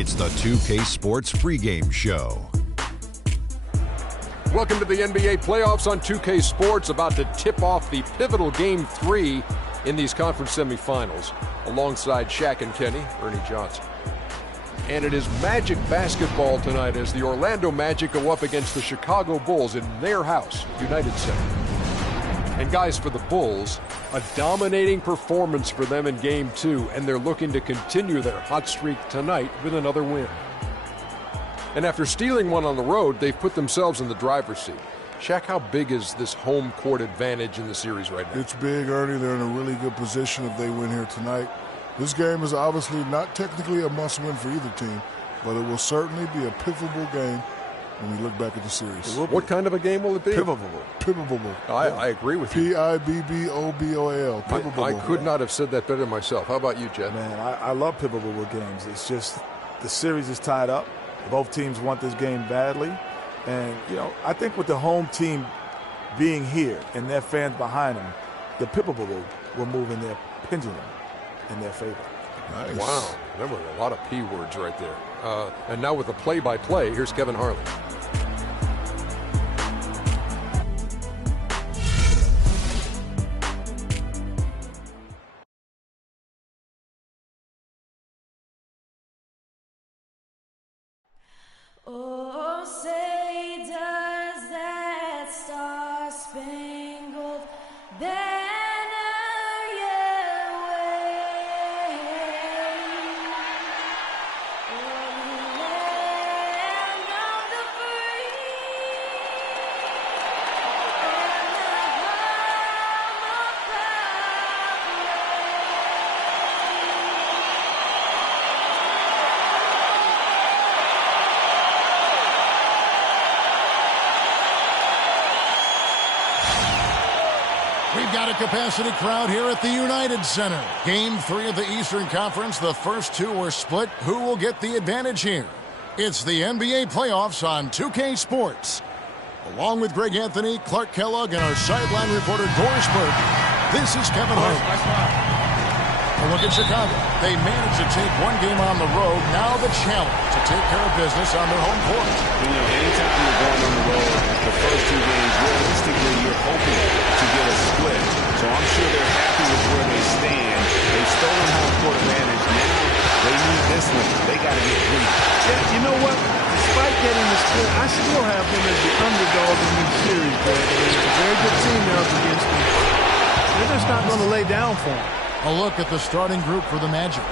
It's the 2K Sports pregame show. Welcome to the NBA playoffs on 2K Sports, about to tip off the pivotal Game 3 in these conference semifinals. Alongside Shaq and Kenny, Ernie Johnson. And it is Magic basketball tonight as the Orlando Magic go up against the Chicago Bulls in their house, United Center. And guys, for the Bulls, a dominating performance for them in Game 2, and they're looking to continue their hot streak tonight with another win. And after stealing one on the road, they've put themselves in the driver's seat. Shaq, how big is this home court advantage in the series right now? It's big, Ernie. They're in a really good position if they win here tonight. This game is obviously not technically a must-win for either team, but it will certainly be a pivotal game when we look back at the series. What kind of a game will it be? Pivotal. I agree with you. P-I-B-B-O-B-O-L. I could not have said that better myself. How about you, Jeff? Man, I love pivotal games. It's just the series is tied up. Both teams want this game badly. And, I think with the home team being here and their fans behind them, the pivotal will move in their pendulum in their favor. Nice. Wow. There were a lot of P words right there. And now with the play-by-play, here's Kevin Harlan. Oh, say does that star-spangled banner yet wave o'er the land of the free and the home of We've got a capacity crowd here at the United Center. Game 3 of the Eastern Conference. The first two were split. Who will get the advantage here? It's the NBA playoffs on 2K Sports. Along with Greg Anthony, Clark Kellogg, and our sideline reporter Doris Burke, this is Kevin Harlan. A look at Chicago. They managed to take one game on the road. Now the challenge to take care of business on their home court. Anytime you're going on the road, the first two games, realistically, you're hoping to get a split. So I'm sure they're happy with where they stand. They've stolen home court advantage. Now they need this one. They got to get three. Yeah, you know what? Despite getting the split, I still have them as the underdog in these series, Greg. It's a very good team they're up against them. They're just not going to lay down for them. A look at the starting group for the Magic.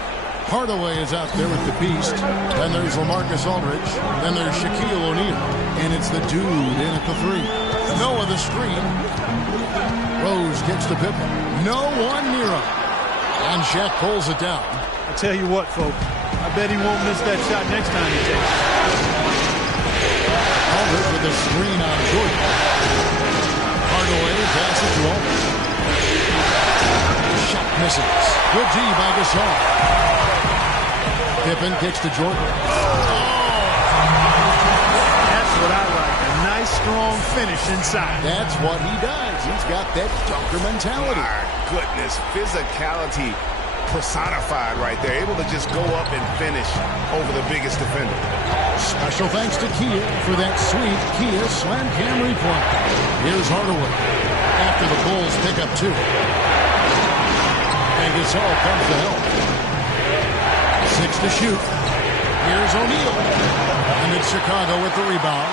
Hardaway is out there with the Beast. Then there's LaMarcus Aldridge. Then there's Shaquille O'Neal. And it's the dude in at the 3. Noah the screen. Rose kicks to Pippen. No one near him. And Shaq pulls it down. I tell you what, folks. I bet he won't miss that shot next time he takes it. Aldridge with a screen on Jordan. Hardaway passes to Aldridge. Shot misses. Good D by Gasol. Pippen kicks to Jordan. That's what I like. A nice, strong finish inside. That's what he does. He's got that dunker mentality. My goodness. Physicality personified right there. Able to just go up and finish over the biggest defender. Special thanks to Kia for that sweet Kia Slam Cam replay. Here's Hardaway. After the Bulls pick up 2. And Gasol comes to help. 6 to shoot. Here's O'Neal. And it's Chicago with the rebound.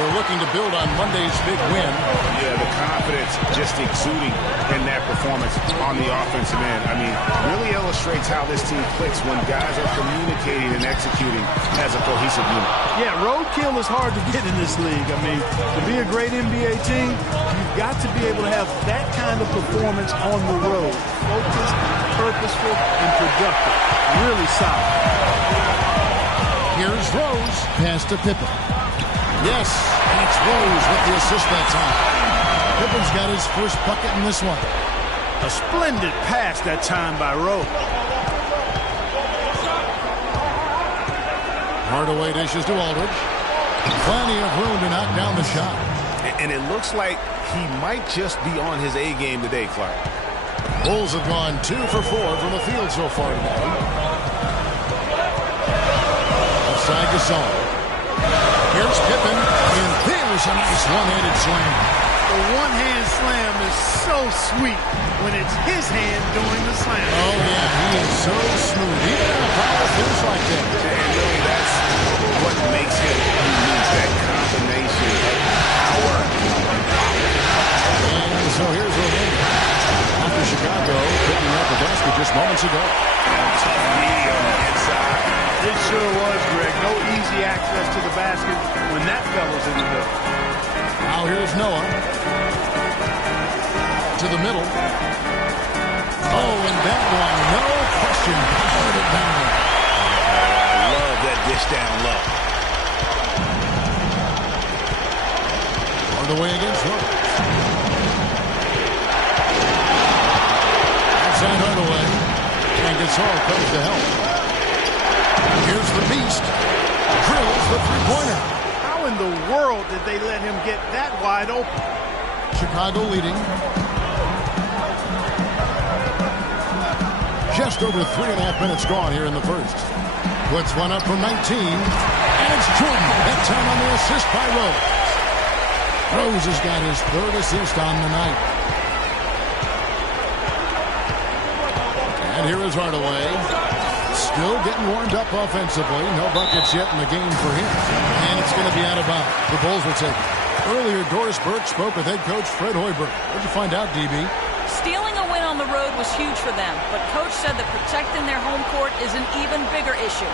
They're looking to build on Monday's big win. Yeah, the confidence just exuding in that performance on the offensive end. I mean, really illustrates how this team clicks when guys are communicating and executing as a cohesive unit. Yeah, roadkill is hard to get in this league. I mean, to be a great NBA team, you've got to be able to have that kind of performance on the road. Focused, purposeful, and productive. Really solid. Here's Rose. Pass to Pippen. Yes, and it's Rose with the assist that time. Pippen's got his first bucket in this one. A splendid pass that time by Rose. Hardaway dishes to Aldridge. Plenty of room to knock down the shot. And it looks like he might just be on his A game today, Clark. Bulls have gone 2 for 4 from the field so far tonight. Outside Gasol. Here's Pippen, and there's a nice one-handed slam. The one-hand slam is so sweet when it's his hand doing the slam. Oh, yeah, he is so smooth. Even on a power finish like that. And really, that's what makes him unique, that combination of power and power. And so here's Orlando. After Chicago picking up the basket just moments ago. Tough knee on the inside. It sure was, Greg. No easy access to the basket when that fella's in the middle. Now here's Noah. To the middle. Oh, and that one, no question, powered it down. I love that dish down low. Hardaway against Rose. Outside Hardaway. And Gasol comes to help. Here's the beast. Drills the three-pointer. How in the world did they let him get that wide open? Chicago leading. Just over 3.5 minutes gone here in the first. Puts one up from 19. And it's Jordan. That time on the assist by Rose. Rose has got his third assist on the night. And here is Hardaway. Still getting warmed up offensively. No buckets yet in the game for him. And it's going to be out of bounds. The Bulls will take it. Earlier, Doris Burke spoke with head coach Fred Hoiberg. What'd you find out, DB? Stealing a win on the road was huge for them, but Coach said that protecting their home court is an even bigger issue.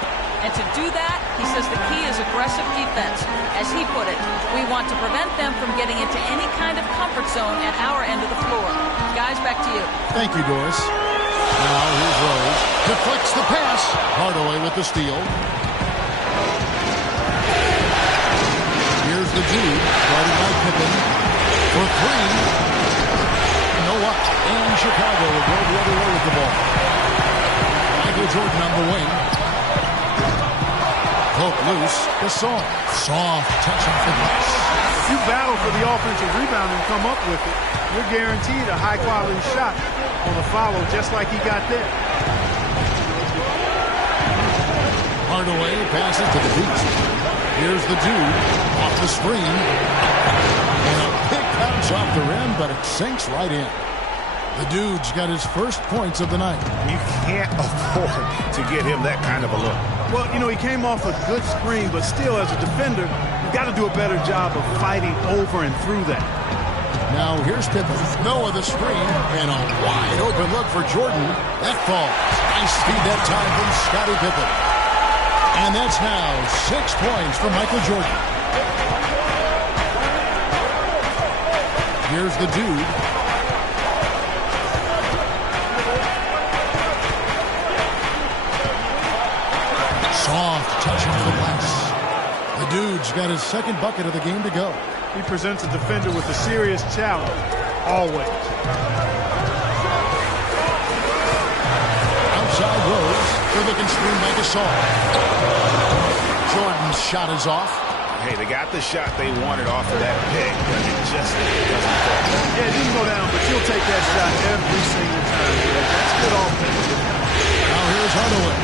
And to do that, he says the key is aggressive defense. As he put it, we want to prevent them from getting into any kind of comfort zone at our end of the floor. Guys, back to you. Thank you, Doris. Now here's Rose. Deflects the pass. Hardaway with the steal. Here's the Dude, guarded by Pippen. For three. You know what? And Chicago will go the other way with the ball. Michael Jordan on the wing. Hook loose. Gasol. Soft touch off the glass. If you battle for the offensive rebound and come up with it, you're guaranteed a high-quality shot on the follow, just like he got there. Hardaway passes to the beast. Here's the Dude off the screen. And a pick bounce off the rim, but it sinks right in. The Dude's got his first points of the night. You can't afford to get him that kind of a look. Well, you know, he came off a good screen, but still, as a defender, you've got to do a better job of fighting over and through that. Now here's Pippen. Noah the screen, and a wide open look for Jordan. That falls. Nice speed that time from Scottie Pippen. And that's now 6 points for Michael Jordan. Here's the Dude. Soft touch off the glass. The Dude's got his second bucket of the game to go. He presents a defender with a serious challenge, always. Outside Rose, they're looking screen by Gasol. Jordan's shot is off. Hey, they got the shot they wanted off of that pick, but it just doesn't fall. Yeah, it didn't go down, but you'll take that shot every single time. That's good offense. Now here's Hardaway.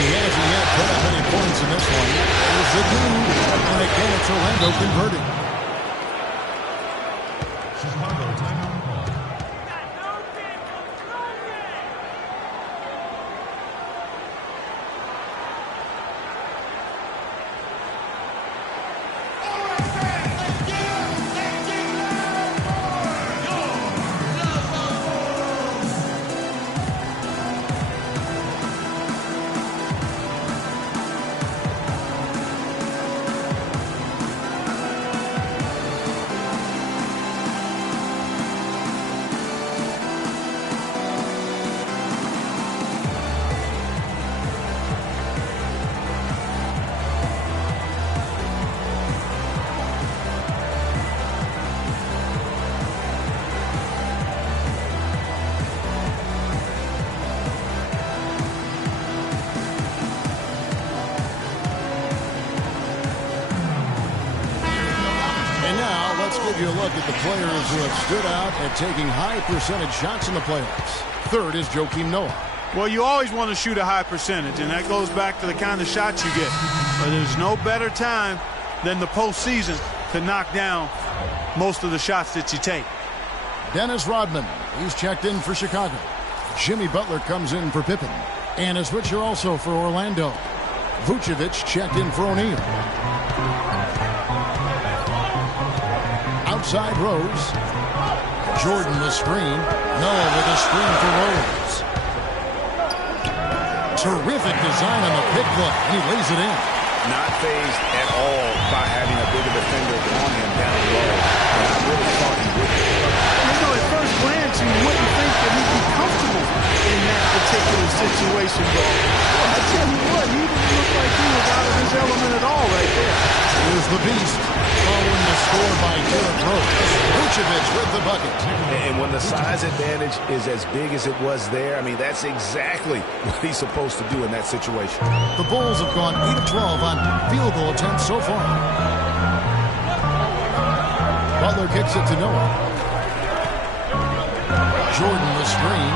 He hasn't yet put up any points in this one. Here's the Dude, and again it's Orlando converting. Give you a look at the players who have stood out at taking high percentage shots in the playoffs. Third is Joakim Noah. Well, you always want to shoot a high percentage, and that goes back to the kind of shots you get. But there's no better time than the postseason to knock down most of the shots that you take. Dennis Rodman, he's checked in for Chicago. Jimmy Butler comes in for Pippen. And a switcher also for Orlando. Vucevic checked in for O'Neal. Outside Rose. Jordan the screen. Noah with a screen for Rose. Terrific design on the pick look, and he lays it in. Not phased at all by having a bigger defender on him down low. And I really thought he would. At first glance, you wouldn't think that he'd be comfortable in that particular situation, but I tell you what, he didn't look like he was out of his element at all right there. Here's the beast, following the score by Derrick Rose. Vucevic with the bucket. And when the size advantage is as big as it was there, I mean, that's exactly what he's supposed to do in that situation. The Bulls have gone 8 of 12 on field goal attempts so far. Butler kicks it to Noah. Jordan the screen.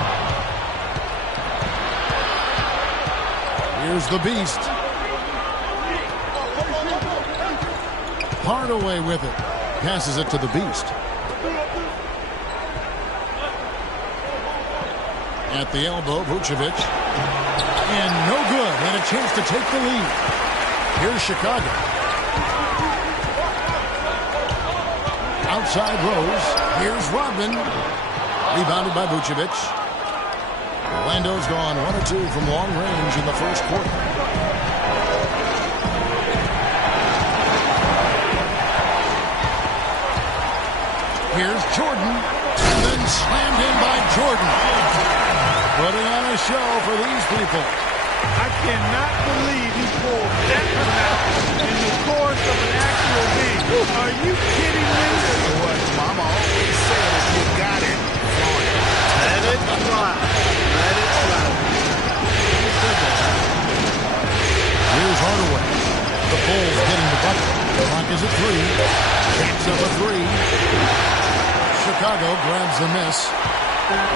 Here's the beast. Hardaway with it. Passes it to the beast. At the elbow, Vucevic. And no good. And a chance to take the lead. Here's Chicago. Outside Rose. Here's Rodman. Rebounded by Vucevic. Orlando's gone 1 or 2 from long range in the first quarter. Here's Jordan. And then slammed in by Jordan. Putting on a show for these people. I cannot believe he pulled that one out in the course of an actual game. Are you kidding me? What Mama always said, if you got it, flaunt it. Let it fly. Let it fly. Here's Hardaway. The Bulls getting the bucket. The clock is at 3. Jacks up a 3. Chicago grabs the miss.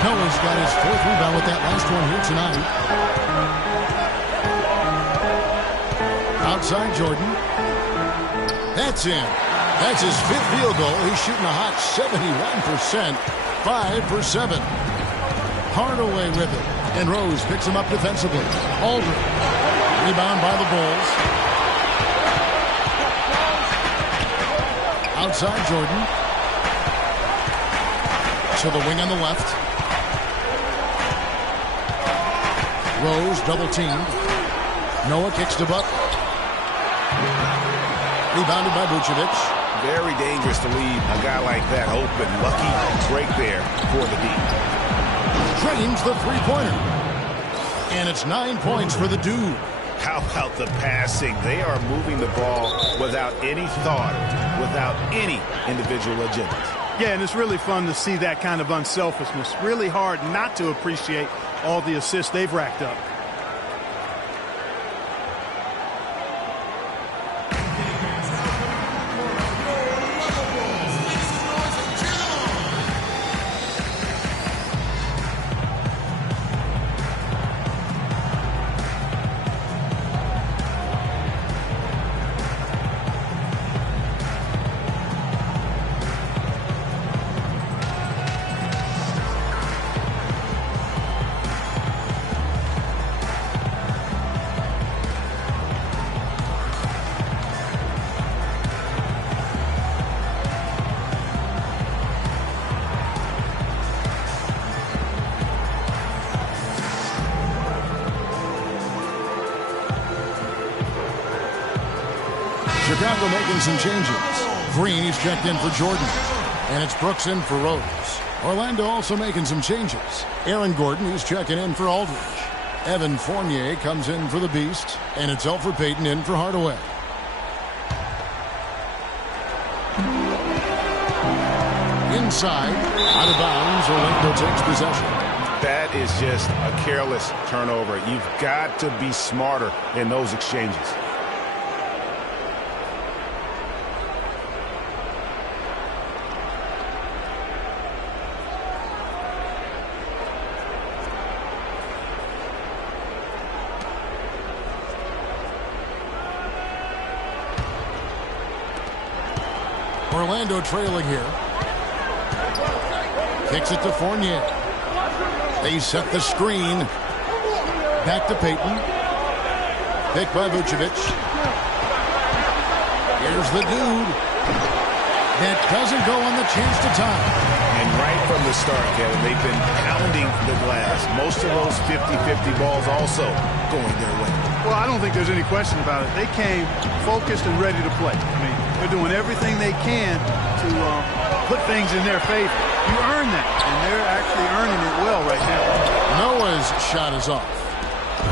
Noah's got his 4th rebound with that last one here tonight. Outside Jordan. That's in. That's his 5th field goal. He's shooting a hot 71%. 5 for 7. Hardaway with it. And Rose picks him up defensively. Aldridge. Rebound by the Bulls. Outside Jordan. To the wing on the left. Rose double teamed. Noah kicks to Buck. Rebounded by Vucevic. Very dangerous to leave a guy like that open. Lucky break there for the D. Drains the three-pointer. And it's 9 points for the dude. How about the passing? They are moving the ball without any thought, without any individual agenda. Yeah, and it's really fun to see that kind of unselfishness. Really hard not to appreciate all the assists they've racked up. Chicago making some changes. Green, he's checked in for Jordan. And it's Brooks in for Rose. Orlando also making some changes. Aaron Gordon, he's checking in for Aldridge. Evan Fournier comes in for the Beast. And it's Elfrid Payton in for Hardaway. Inside, out of bounds, Orlando takes possession. That is just a careless turnover. You've got to be smarter in those exchanges. Orlando trailing here. Kicks it to Fournier. They set the screen. Back to Payton. Picked by Vucevic. Here's the dude. That doesn't go on the chance to tie. And right from the start, Kevin, they've been pounding the glass. Most of those 50-50 balls also going their way. Well, I don't think there's any question about it. They came focused and ready to play. I mean, they're doing everything they can to put things in their favor. You earn that, and they're actually earning it well right now. Noah's shot is off.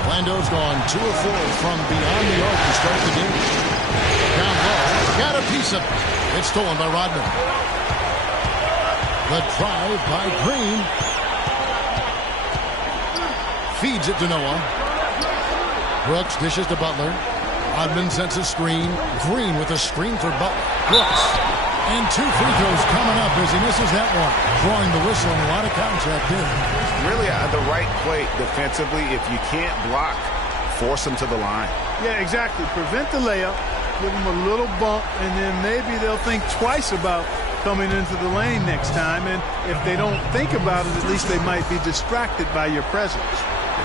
Orlando's gone 2 of 4 from beyond the arc to start the game. Down low, got a piece of it. It's stolen by Rodman. The drive by Green. Feeds it to Noah. Brooks dishes to Butler. Rodman sends a screen. Green with a screen for Butler. Brooks. And 2 free throws coming up as he misses that one. Drawing the whistle and a lot of contact there. Really the right play defensively. If you can't block, force them to the line. Yeah, exactly. Prevent the layup. Give them a little bump, and then maybe they'll think twice about coming into the lane next time. And if they don't think about it, at least they might be distracted by your presence.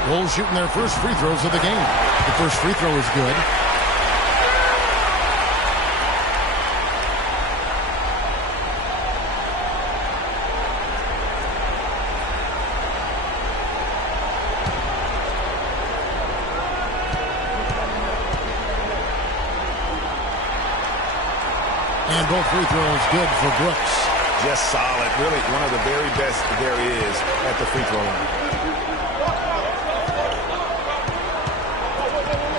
Bulls shooting their first free throws of the game. The first free throw is good. And both free throws good for Brooks. Just solid. Really one of the very best there is at the free throw line.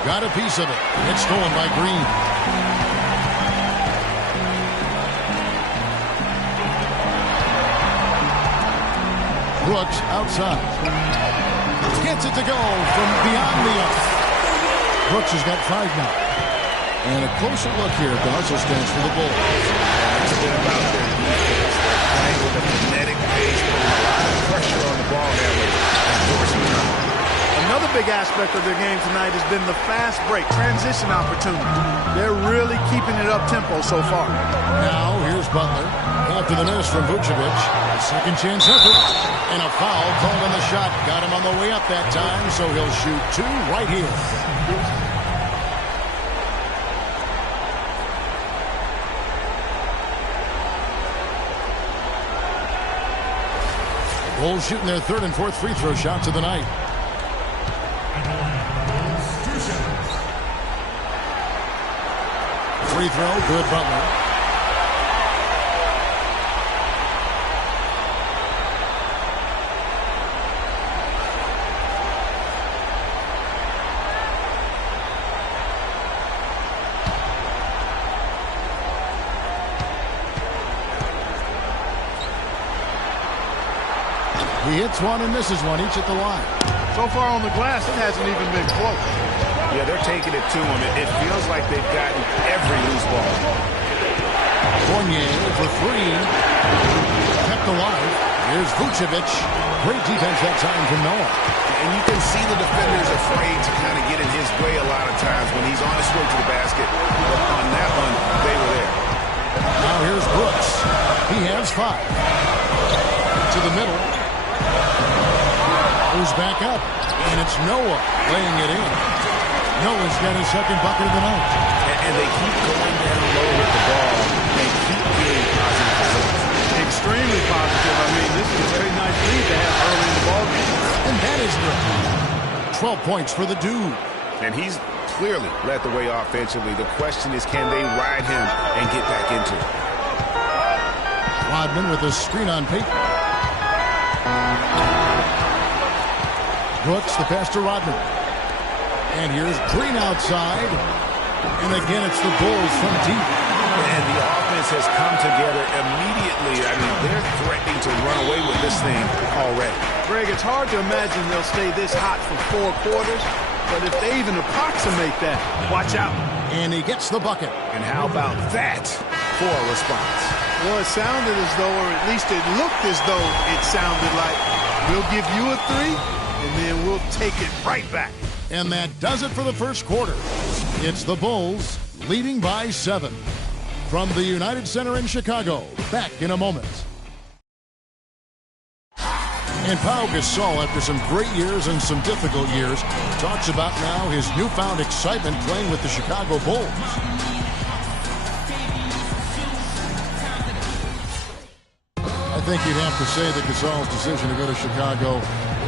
Got a piece of it. It's stolen by Green. Brooks outside. Gets it to go from beyond the arc. Brooks has got 5 now. And a closer look here at the hustle stance for the Bulls. It's been about their defense. They're playing with a kinetic pace, putting a lot of pressure on the ball handler and forcing turnovers. Another big aspect of their game tonight has been the fast break, transition opportunity. They're really keeping it up-tempo so far. Now, here's Butler. After the miss from Vucevic. A second chance effort. And a foul called on the shot. Got him on the way up that time, so he'll shoot 2 right here. Bulls shooting their 3rd and 4th free throw shots of the night. Free throw, good Butler. He hits one and misses one, each at the line. So far on the glass, it hasn't even been close. Yeah, they're taking it to him. It feels like they've gotten every loose ball. Fournier for 3. Kept alive. Here's Vucevic. Great defense that time from Noah. And you can see the defenders afraid to kind of get in his way a lot of times when he's on his way to the basket. But on that one, they were there. Now here's Brooks. He has 5. To the middle. Goes back up. And it's Noah laying it in. Noah's got his 2nd bucket of the night. And they keep going down low with the ball. They keep getting positive results. Extremely positive. I mean, this is a very nice lead to have early in the ballgame. And that is good. 12 points for the dude. And he's clearly led the way offensively. The question is, can they ride him and get back into it? Rodman with a screen on Payton. Brooks, the pass to Rodman. And here's Green outside. And again, it's the Bulls from deep. And the offense has come together immediately. I mean, they're threatening to run away with this thing already. Greg, it's hard to imagine they'll stay this hot for 4 quarters. But if they even approximate that, watch out. And he gets the bucket. And how about that for a response? Well, it sounded as though, or at least it looked as though it sounded like, we'll give you a 3, and then we'll take it right back. And that does it for the first quarter. It's the Bulls leading by 7. from the United Center in Chicago. Back in a moment. And Pau Gasol, after some great years and some difficult years, talks about now his newfound excitement playing with the Chicago Bulls. I think you'd have to say that Gasol's decision to go to Chicago,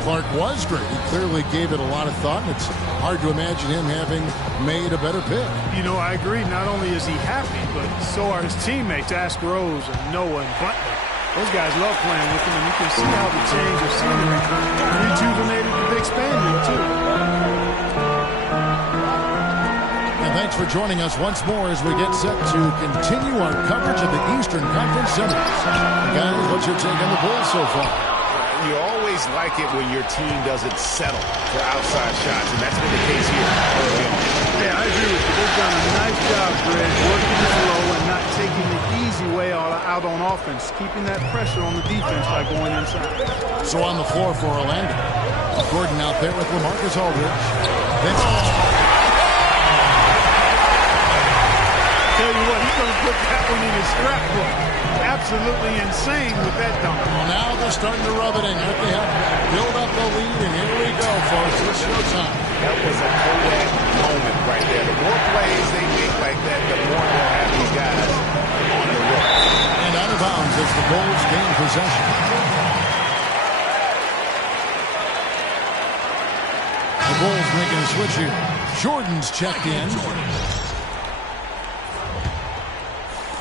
Clark, was great. He clearly gave it a lot of thought, and it's hard to imagine him having made a better pick. You know, I agree. Not only is he happy, but so are his teammates, Ask Rose and Noah and Butler. Those guys love playing with him, and you can see how the change of scenery rejuvenated the big Spaniard, too. And thanks for joining us once more as we get set to continue our coverage of the Eastern Conference Semis. Guys, what's your take on the Bulls so far? You always like it when your team doesn't settle for outside shots, and that's been the case here early on. Yeah, I agree with you. They've done a nice job, Greg, working it low and not taking the easy way out on offense, keeping that pressure on the defense by going inside. So on the floor for Orlando, Gordon out there with LaMarcus Aldridge. Tell you what, he's going to put that one in his scrapbook. Absolutely insane with that dunk. Well, now they're starting to rub it in. They have build up the lead, and here we go, folks. It's showtime. That was a Kodak moment right there. The more plays they make like that, the more they'll have these guys on the road. And out of bounds as the Bulls gain possession. The Bulls making a switch here. Jordan's checked in.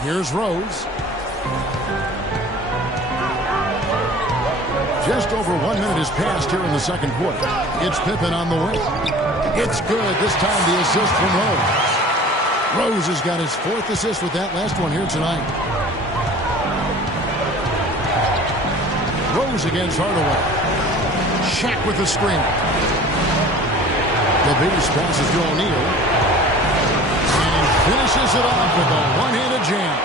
Here's Rose. Just over 1 minute has passed here in the second quarter. It's Pippen on the wing. It's good. This time the assist from Rose. Rose has got his 4th assist with that last one here tonight. Rose against Hardaway. Shaq with the screen. The Beast passes to O'Neal. And finishes it off with a one-handed jam.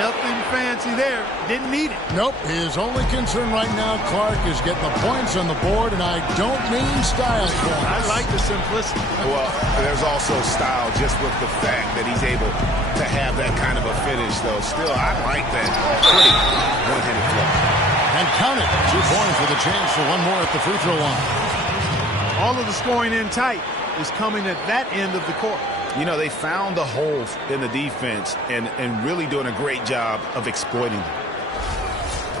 Nothing fancy there. Didn't need it. Nope. His only concern right now, Clark, is getting the points on the board, and I don't mean style points. I like the simplicity. Well, there's also style just with the fact that he's able to have that kind of a finish, though. Still, I like that pretty one-handed flip. And count it. 2 points with a chance for one more at the free throw line. All of the scoring in tight is coming at that end of the court. You know, they found the holes in the defense and really doing a great job of exploiting them.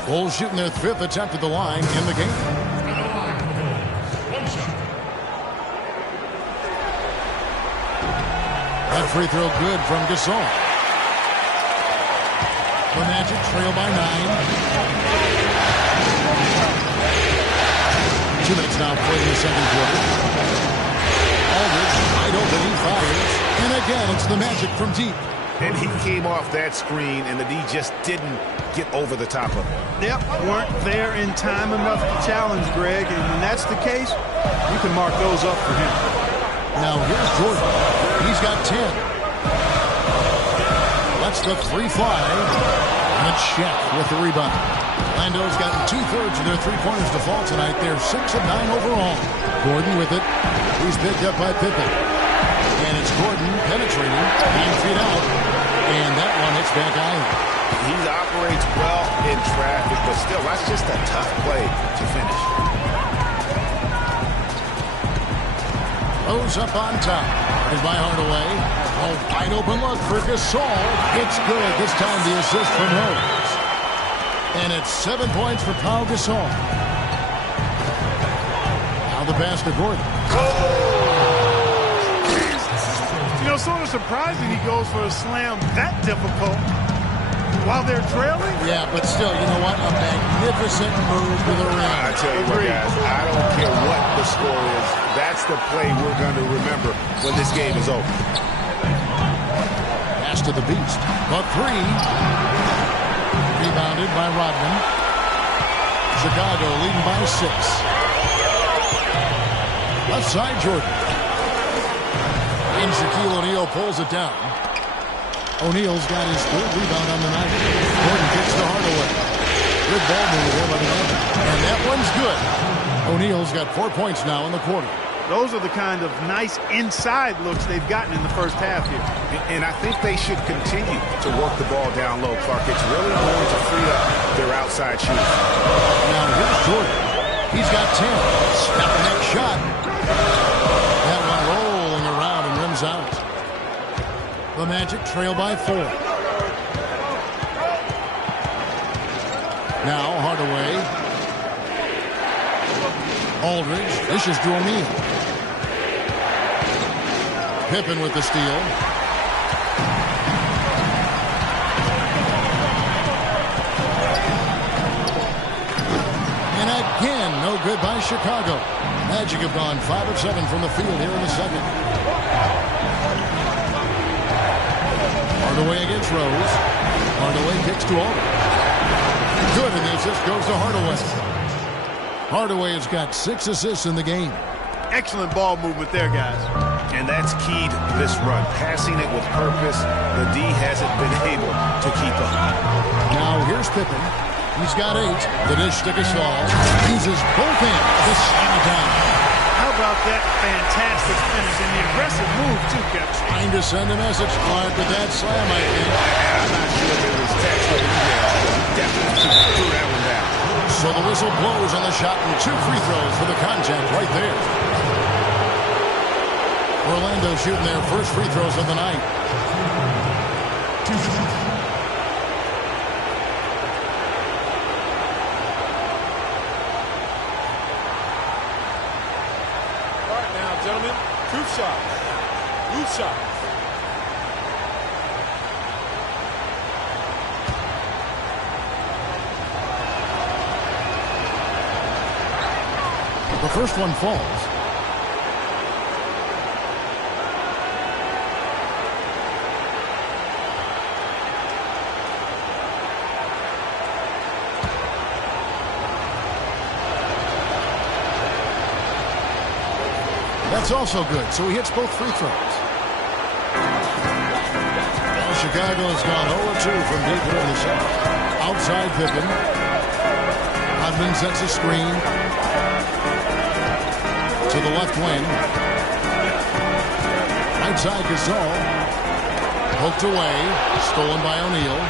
Bulls shooting their 5th attempt at the line in the game. That free throw good from Gasol. The Magic trail by 9. 2 minutes now played in the second quarter. Aldridge wide open, he fires. And again, it's the Magic from deep. And he came off that screen, and the D just didn't get over the top of it. Yep, weren't there in time enough to challenge Greg, and when that's the case, you can mark those up for him. Now here's Jordan. He's got 10. Lets the 3 fly. And Shaq with the rebound. Orlando's gotten 2/3 of their three-pointers to fall tonight. They're 6 of 9 overall. Gordon with it. He's picked up by Pippen. And it's Gordon penetrating. 9 feet out. And that one hits back island. He operates well in traffic, but still, that's just a tough play to finish. Rose up on top. Is by Hardaway. A wide open look for Gasol. It's good. This time the assist from Rose. And it's 7 points for Pau Gasol. Now the pass to Gordon. You know, sort of surprising he goes for a slam that difficult while they're trailing. Yeah, but still, you know what? A magnificent move to the rim. I tell you what, guys, I don't care what the score is. That's the play we're going to remember when this game is over. Pass to the Beast. But 3. Rebounded by Rodman. Chicago leading by 6. Left side, Jordan. And Shaquille O'Neal pulls it down. O'Neal's got his 3rd rebound on the night. Gordon kicks to Hardaway. Good ball move there by the Magic. And that one's good. O'Neal's got 4 points now in the quarter. Those are the kind of nice inside looks they've gotten in the first half here. And I think they should continue to work the ball down low, Clark. It's really going to free up their outside shooting. Now here's Jordan. He's got 10. Snapping that shot. That one rolling around and rims out. The Magic trail by 4. Now Hardaway. Aldridge dishes to O'Neal. Pippen with the steal. And again, no good by Chicago. Magic have gone 5 of 7 from the field here in the second. Hardaway against Rose. Hardaway kicks to Aldridge. Good, and the assist goes to Hardaway. Hardaway has got 6 assists in the game. Excellent ball movement there, guys. And that's key to this run. Passing it with purpose. The D hasn't been able to keep up. Now here's Pippen. He's got 8. The dish to Gasol. Uses both hands to slam it down. How about that fantastic finish and the aggressive move, too, Kevin? Trying to send a message, Clark, with that slam, I think. I'm not sure if it was text or email. Definitely threw that one down. So the whistle blows on the shot and 2 free throws for the contact right there. Orlando shooting their first free throws of the night. All right now, gentlemen, 2 shots. 2 shots. The first one falls. That's also good, so he hits both free throws. Well, Chicago has gone 0-2 from deep here in the second. Outside Pippen. Hodman sets a screen to the left wing. Right side Gasol. Poked away. Stolen by O'Neal.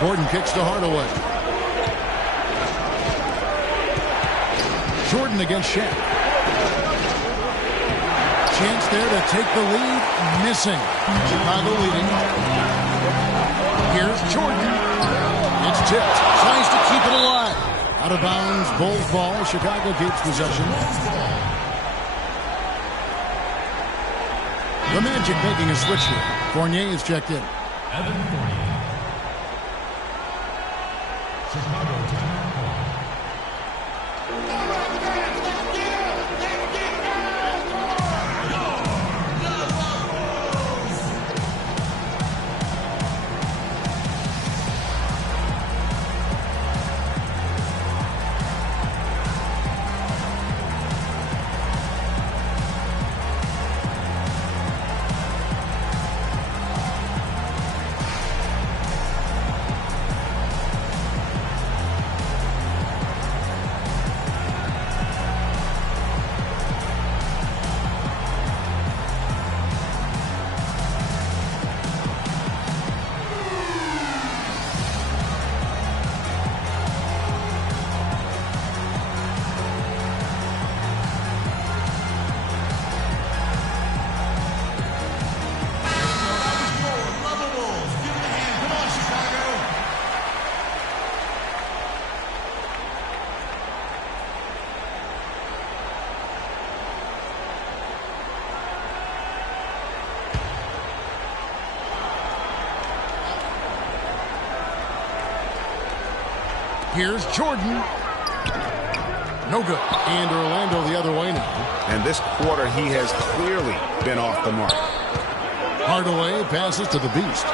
Gordon kicks to Hardaway. Jordan against Shaq. Chance there to take the lead. Missing. Chicago leading. Here's Jordan. It's tipped. Tries to keep it alive. Out of bounds. Bulls ball. Chicago keeps possession. The Magic making a switch here. Fournier is checked in. Evan Fournier. Chicago timeout. Here's Jordan. No good. And Orlando the other way now. And this quarter, he has clearly been off the mark. Hardaway passes to the Beast.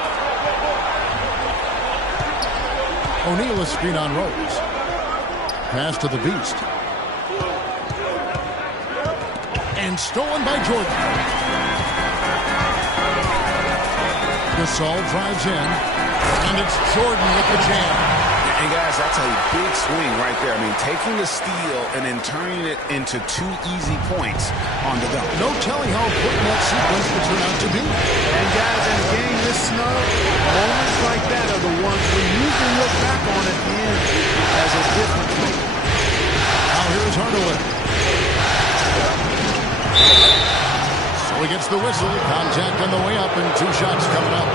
O'Neal is screen on Rose. Pass to the Beast. And stolen by Jordan. Gasol drives in. And it's Jordan with the jam. And guys, that's a big swing right there. I mean, taking the steal and then turning it into 2 easy points on the dunk. No telling how important that sequence will turn out to be. And guys, in a game this snug, moments like that are the ones we usually look back on at the end as a difference maker. Now here's Hardaway. So he gets the whistle. Contact on the way up and 2 shots coming up.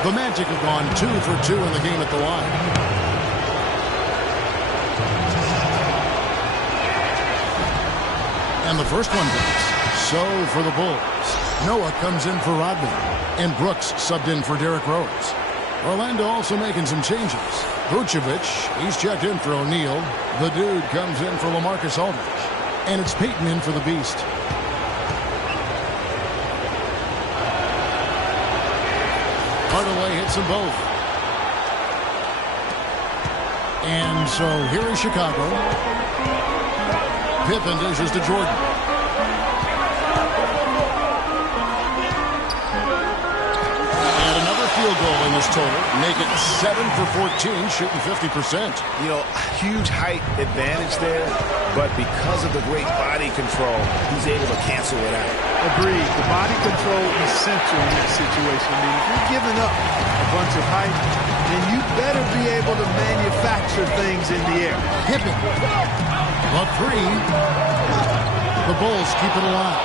The Magic have gone 2 for 2 in the game at the line. And the first one goes. So for the Bulls, Noah comes in for Rodman, and Brooks subbed in for Derrick Rose. Orlando also making some changes. Vucevic, he's checked in for O'Neal. The Dude comes in for LaMarcus Aldridge. And it's Peyton in for the Beast. Hardaway hits them both. And so here is Chicago. Pippen dishes to Jordan. And another field goal in this total. Make it 7 for 14, shooting 50%. You know, huge height advantage there, but because of the great body control, he's able to cancel it out. Agreed. The body control is essential in that situation. I mean, if you're giving up a bunch of height, then you better be able to manufacture things in the air. Pippen. But 3. The Bulls keep it alive.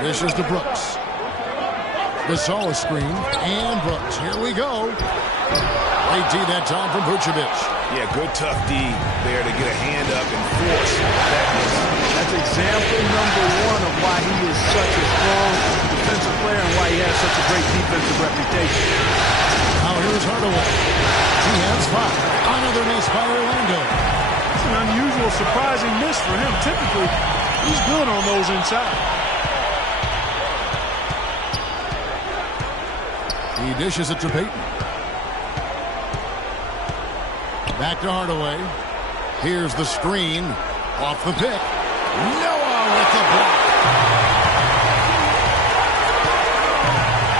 This is to Brooks. Gasol screen. And Brooks. Here we go. Late D that time from Vucevic. Yeah, good tough D there to get a hand up and force that miss. That's example number 1 of why he is such a strong defensive player and why he has such a great defensive reputation. Now here's Hardaway. He has 5. Another miss by Orlando. It's an unusual, surprising miss for him. Typically, he's good on those inside. He dishes it to Peyton. Back to Hardaway. Here's the screen. Off the pick. Noah with the block.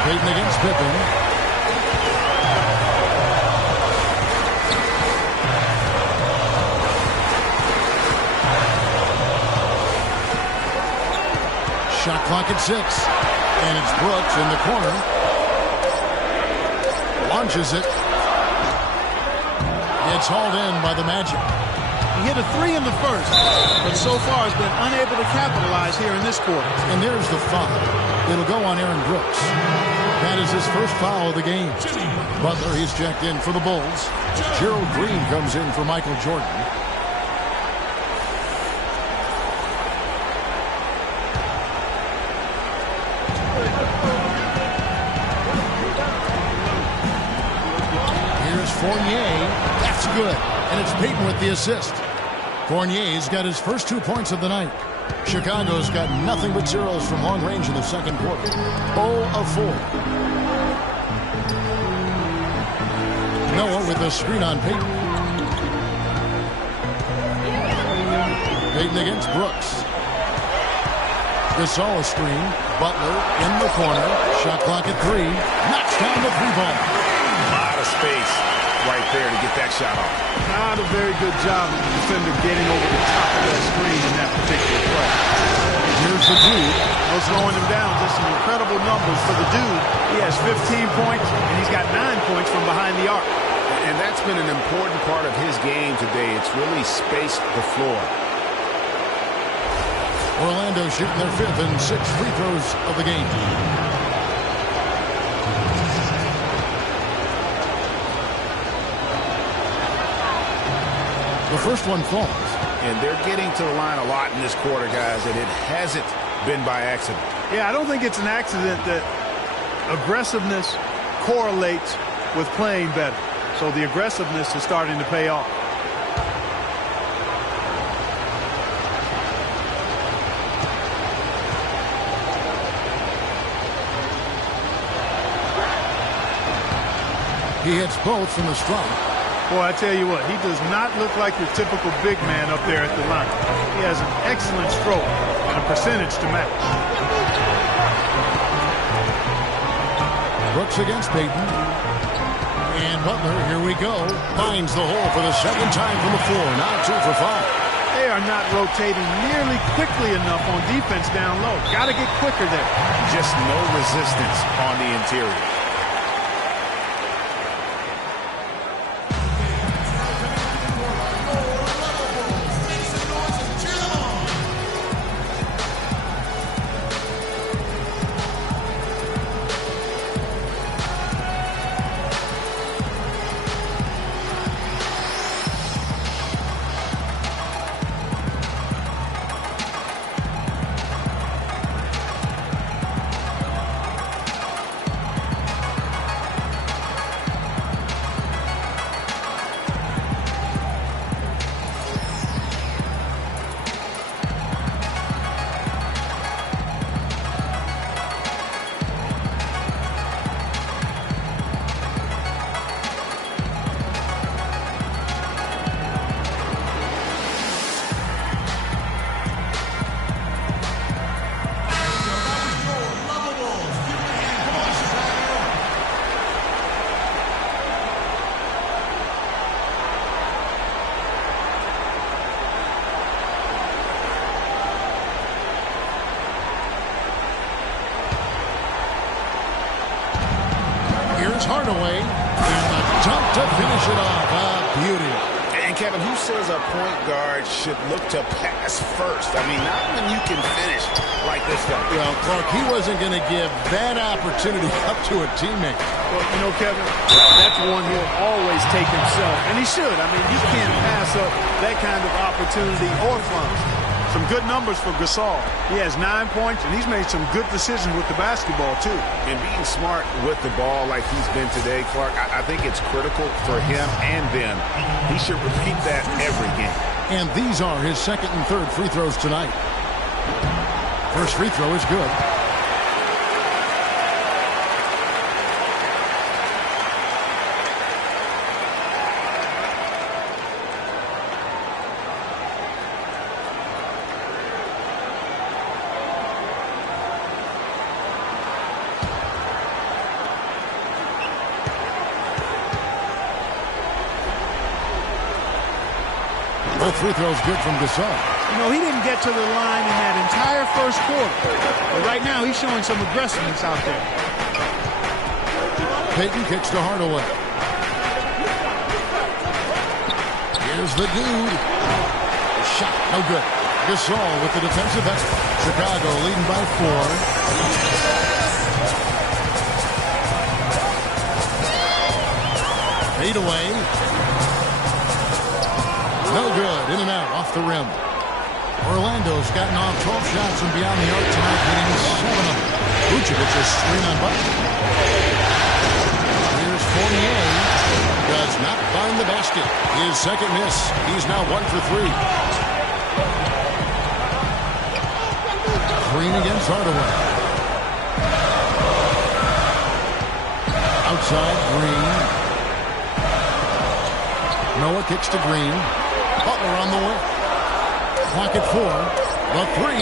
Peyton against Pippen. Shot clock at 6. And it's Brooks in the corner. Launches it. It's hauled in by the Magic. He hit a 3 in the first, but so far has been unable to capitalize here in this quarter. And there's the foul. It'll go on Aaron Brooks. That is his first foul of the game. Butler, he's checked in for the Bulls. Gerald Green comes in for Michael Jordan. Here's Fournier. That's good. And it's Peyton with the assist. Fournier's got his first 2 points of the night. Chicago's got nothing but zeros from long range in the second quarter. 0 of 4. Noah with the screen on Peyton. Peyton against Brooks. Gasol screen. Butler in the corner. Shot clock at 3. Knocks down the 3-ball. A lot of space right there to get that shot off. Not a very good job of the defender getting over the top of that screen in that particular play. Here's the Dude. No slowing him down. Just some incredible numbers for the Dude. He has 15 points, and he's got 9 points from behind the arc. And that's been an important part of his game today. It's really spaced the floor. Orlando shooting their 5th and 6th free throws of the game. The first one falls. And they're getting to the line a lot in this quarter, guys, and it hasn't been by accident. Yeah, I don't think it's an accident that aggressiveness correlates with playing better. So the aggressiveness is starting to pay off. He hits both from the stripe. Boy, I tell you what, he does not look like your typical big man up there at the line. He has an excellent stroke and a percentage to match. Brooks against Payton. And Butler, here we go, finds the hole for the second time from the floor. Now 2 for 5. They are not rotating nearly quickly enough on defense down low. Got to get quicker there. Just no resistance on the interior. Hardaway, and the dunk to finish it off. Beauty. And Kevin, who says a point guard should look to pass first? I mean, not when you can finish like this guy. Well, Clark, he wasn't going to give that opportunity up to a teammate. Well, you know, Kevin, that's one he'll always take himself, and he should. I mean, you can't pass up that kind of opportunity or funds. Some good numbers for Gasol. He has 9 points, and he's made some good decisions with the basketball, too. And being smart with the ball like he's been today, Clark, I think it's critical for him and them. He should repeat that every game. And these are his second and third free throws tonight. First free throw is good. Both free throws good from Gasol. You know, he didn't get to the line in that entire first quarter. But right now, he's showing some aggressiveness out there. Payton kicks to Hardaway. Here's the dude. Shot, no good. Gasol with the defensive effort. Chicago leading by 4. Fade away. No good. In and out. Off the rim. Orlando's gotten off 12 shots from beyond the arc tonight, hitting 7 of them. Vucevic is screen on Butler. Here's Fournier. Does not find the basket. His second miss. He's now 1 for 3. Green against Hardaway. Outside, Green. Noah kicks to Green. Butler on the way. Clock at 4. The 3.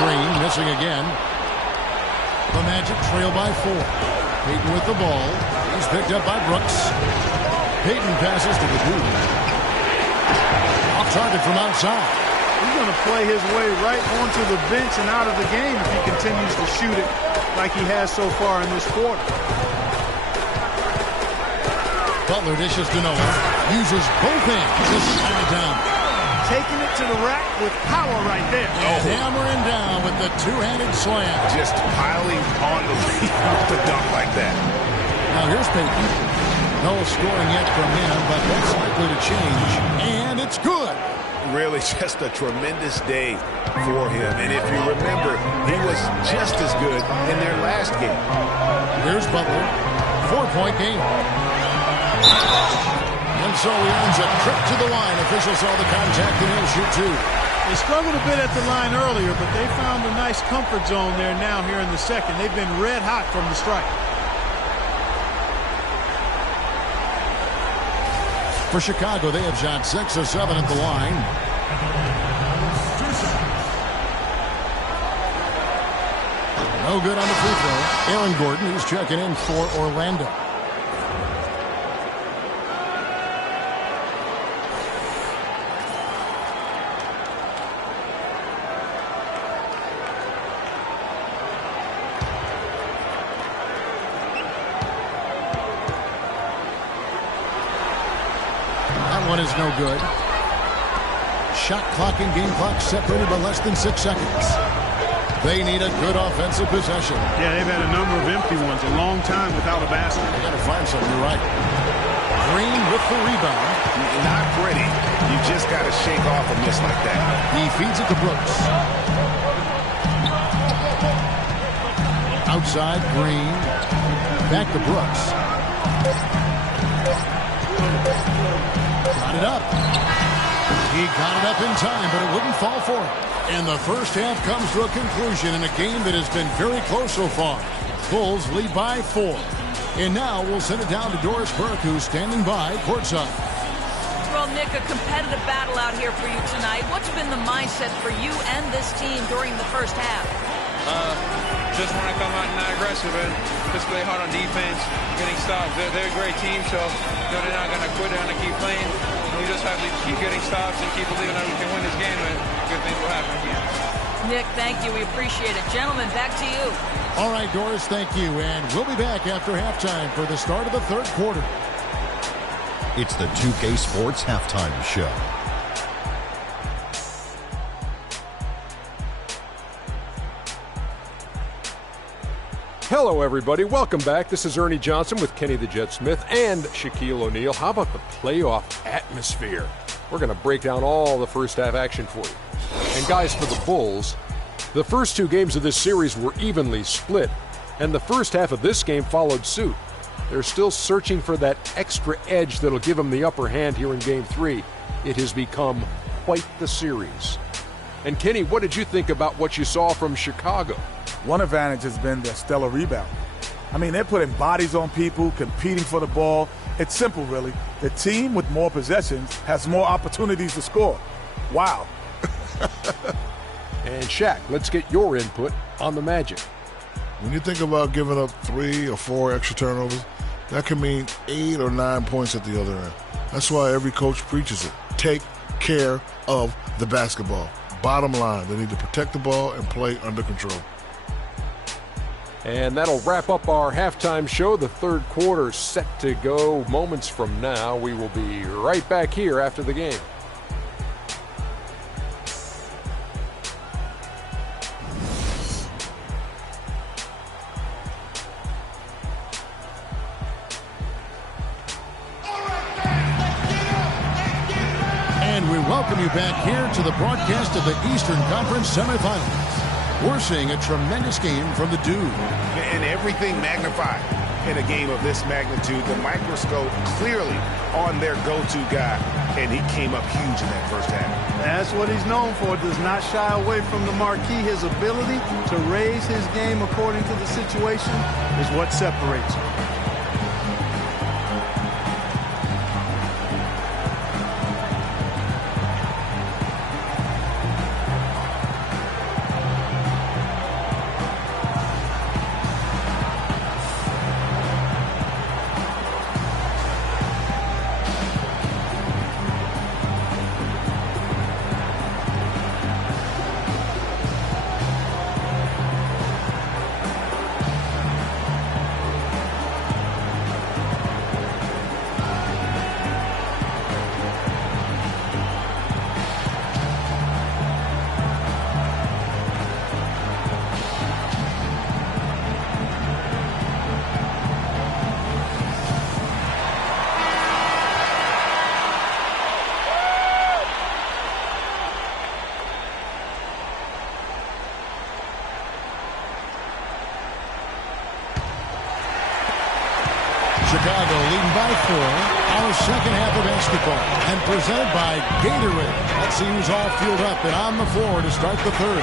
Green missing again. The Magic trail by 4. Payton with the ball. He's picked up by Brooks. Payton passes to the dude. Off target from outside. He's going to play his way right onto the bench and out of the game if he continues to shoot it like he has so far in this quarter. Butler dishes to Noah. Uses both hands to slam it down. Taking it to the rack with power right there. And hammering down with the two-handed slam. Just piling on the lead with the dunk like that. Now here's Payton. No scoring yet from him, but that's likely to change. And it's good. Really just a tremendous day for him. And if you remember, he was just as good in their last game. Here's Butler. 4-point game. And so he earns a trip to the line. Officials saw the contact and he'll shoot 2. They struggled a bit at the line earlier, but they found a nice comfort zone there now here in the second. They've been red hot from the strike. For Chicago, they have shot 6 of 7 at the line. No good on the free throw. Aaron Gordon, he's checking in for Orlando. That one is no good. Shot clock and game clock separated by less than 6 seconds. They need a good offensive possession. Yeah, they've had a number of empty ones, a long time without a basket. They got to find something. You're right. Green with the rebound. Not pretty. You just got to shake off a miss like that. He feeds it to Brooks. Outside, Green. Back to Brooks. Got it up. He got it up in time, but it wouldn't fall for him. And the first half comes to a conclusion in a game that has been very close so far. Bulls lead by 4. And now we'll send it down to Doris Burke, who's standing by courtside. Well, Nick, a competitive battle out here for you tonight. What's been the mindset for you and this team during the first half? Just want to come out and not aggressive and just play hard on defense, getting stops. They're a great team, so they're not going to quit. They're going to keep playing. We just have to keep getting stops and keep believing that we can win this game, and good things will happen again. Nick, thank you. We appreciate it. Gentlemen, back to you. All right, Doris, thank you. And we'll be back after halftime for the start of the third quarter. It's the 2K Sports Halftime Show. Hello, everybody. Welcome back. This is Ernie Johnson with Kenny the Jet Smith and Shaquille O'Neal. How about the playoff atmosphere? We're going to break down all the first half action for you. And guys, for the Bulls, the first 2 games of this series were evenly split, and the first half of this game followed suit. They're still searching for that extra edge that'll give them the upper hand here in Game 3. It has become quite the series. And Kenny, what did you think about what you saw from Chicago? One advantage has been their stellar rebound. I mean, they're putting bodies on people, competing for the ball. It's simple, really. The team with more possessions has more opportunities to score. Wow. And Shaq, let's get your input on the Magic. When you think about giving up 3 or 4 extra turnovers, that can mean 8 or 9 points at the other end. That's why every coach preaches it. Take care of the basketball. Bottom line, they need to protect the ball and play under control. And that'll wrap up our halftime show. The third quarter set to go moments from now. We will be right back here after the game. And we welcome you back here to the broadcast of the Eastern Conference semifinals. We're seeing a tremendous game from the Dude. And everything magnified in a game of this magnitude. The microscope clearly on their go-to guy, and he came up huge in that first half. That's what he's known for. Does not shy away from the marquee. His ability to raise his game according to the situation is what separates him. Chicago leading by 4. Our second half of basketball and presented by Gatorade. Let's see who's all fueled up and on the floor to start the third.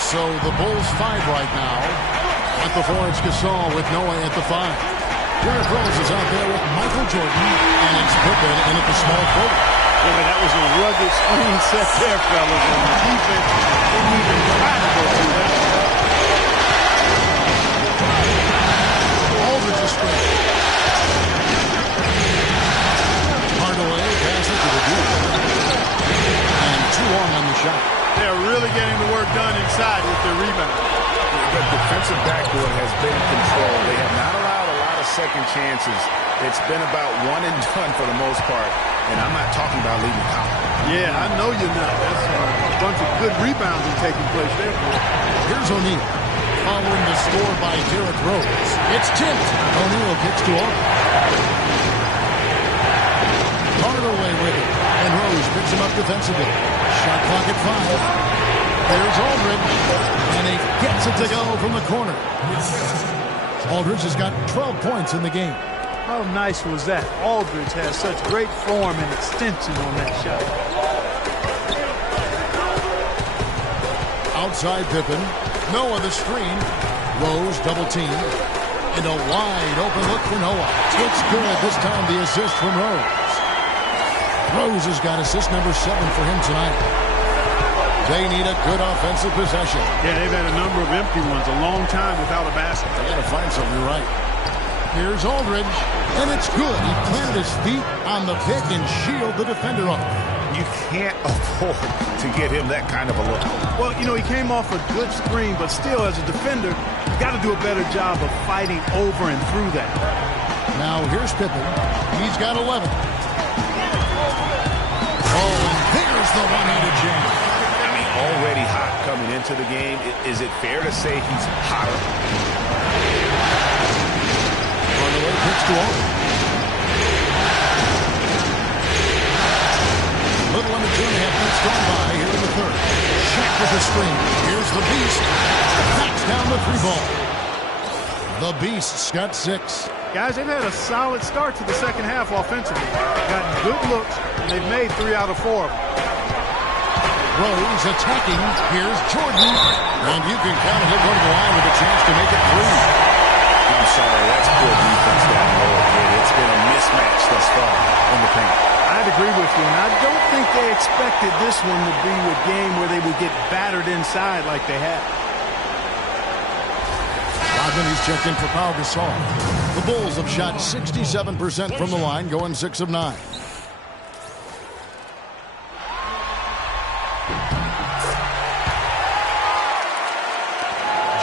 So the Bulls 5 right now. At the 4, it's Gasol with Noah at the 5. Derrick Rose is out there with Michael Jordan, and it's Pippen in at the small forward. Yeah, but that was a rugged screen set there, fellas, and the defense didn't even try to go through that. Aldridge is straight. Hardaway passes to the dude. And 2 on the shot. They're really getting the work done inside with their rebound. The defensive backboard has been controlled. They have not allowed a lot of second chances. It's been about one and done for the most part. And I'm not talking about leaving Collins. Yeah, I know you're not. That's a bunch of good rebounds are taking place there. Here's O'Neal. Following the score by Derrick Rose. It's tipped. O'Neal kicks to Aldridge. Hardaway with it. And Rose picks him up defensively. Shot clock at 5. There's Aldridge. And he gets it to go from the corner. Aldridge has got 12 points in the game. How nice was that? Aldridge has such great form and extension on that shot. Outside Pippen. Noah the screen. Rose double team. And a wide open look for Noah. It's good. This time the assist from Rose. Rose has got assist number 7 for him tonight. They need a good offensive possession. Yeah, they've had a number of empty ones. A long time without a basket. They got to find something right. Here's Aldridge. And it's good. He planted his feet on the pick and shielded the defender off. You can't afford to get him that kind of a look. Well, you know, he came off a good screen, but still, as a defender, you got to do a better job of fighting over and through that. Now, here's Pippen. He's got 11. Oh, and there's the one-handed jam. I mean, already hot coming into the game. Is it fair to say he's hotter? Hardaway pitch to Aldridge. Little under 2.5 minutes gone by here in the third. Shaq with the screen. Here's the Beast. Knocks down the 3 ball. The Beast's got 6. Guys, they've had a solid start to the second half offensively. Gotten good looks, and they've made 3 out of 4 of them. Rose attacking. Here's Jordan. And you can count him going to the line with a chance to make it 3. I'm sorry, that's poor defense down low. It's been a mismatch thus far in the paint. I'd agree with you, and I don't think they expected this one to be a game where they would get battered inside like they had. Rodman, he's checked in for Pau Gasol. The Bulls have shot 67% from the line, going 6 of 9.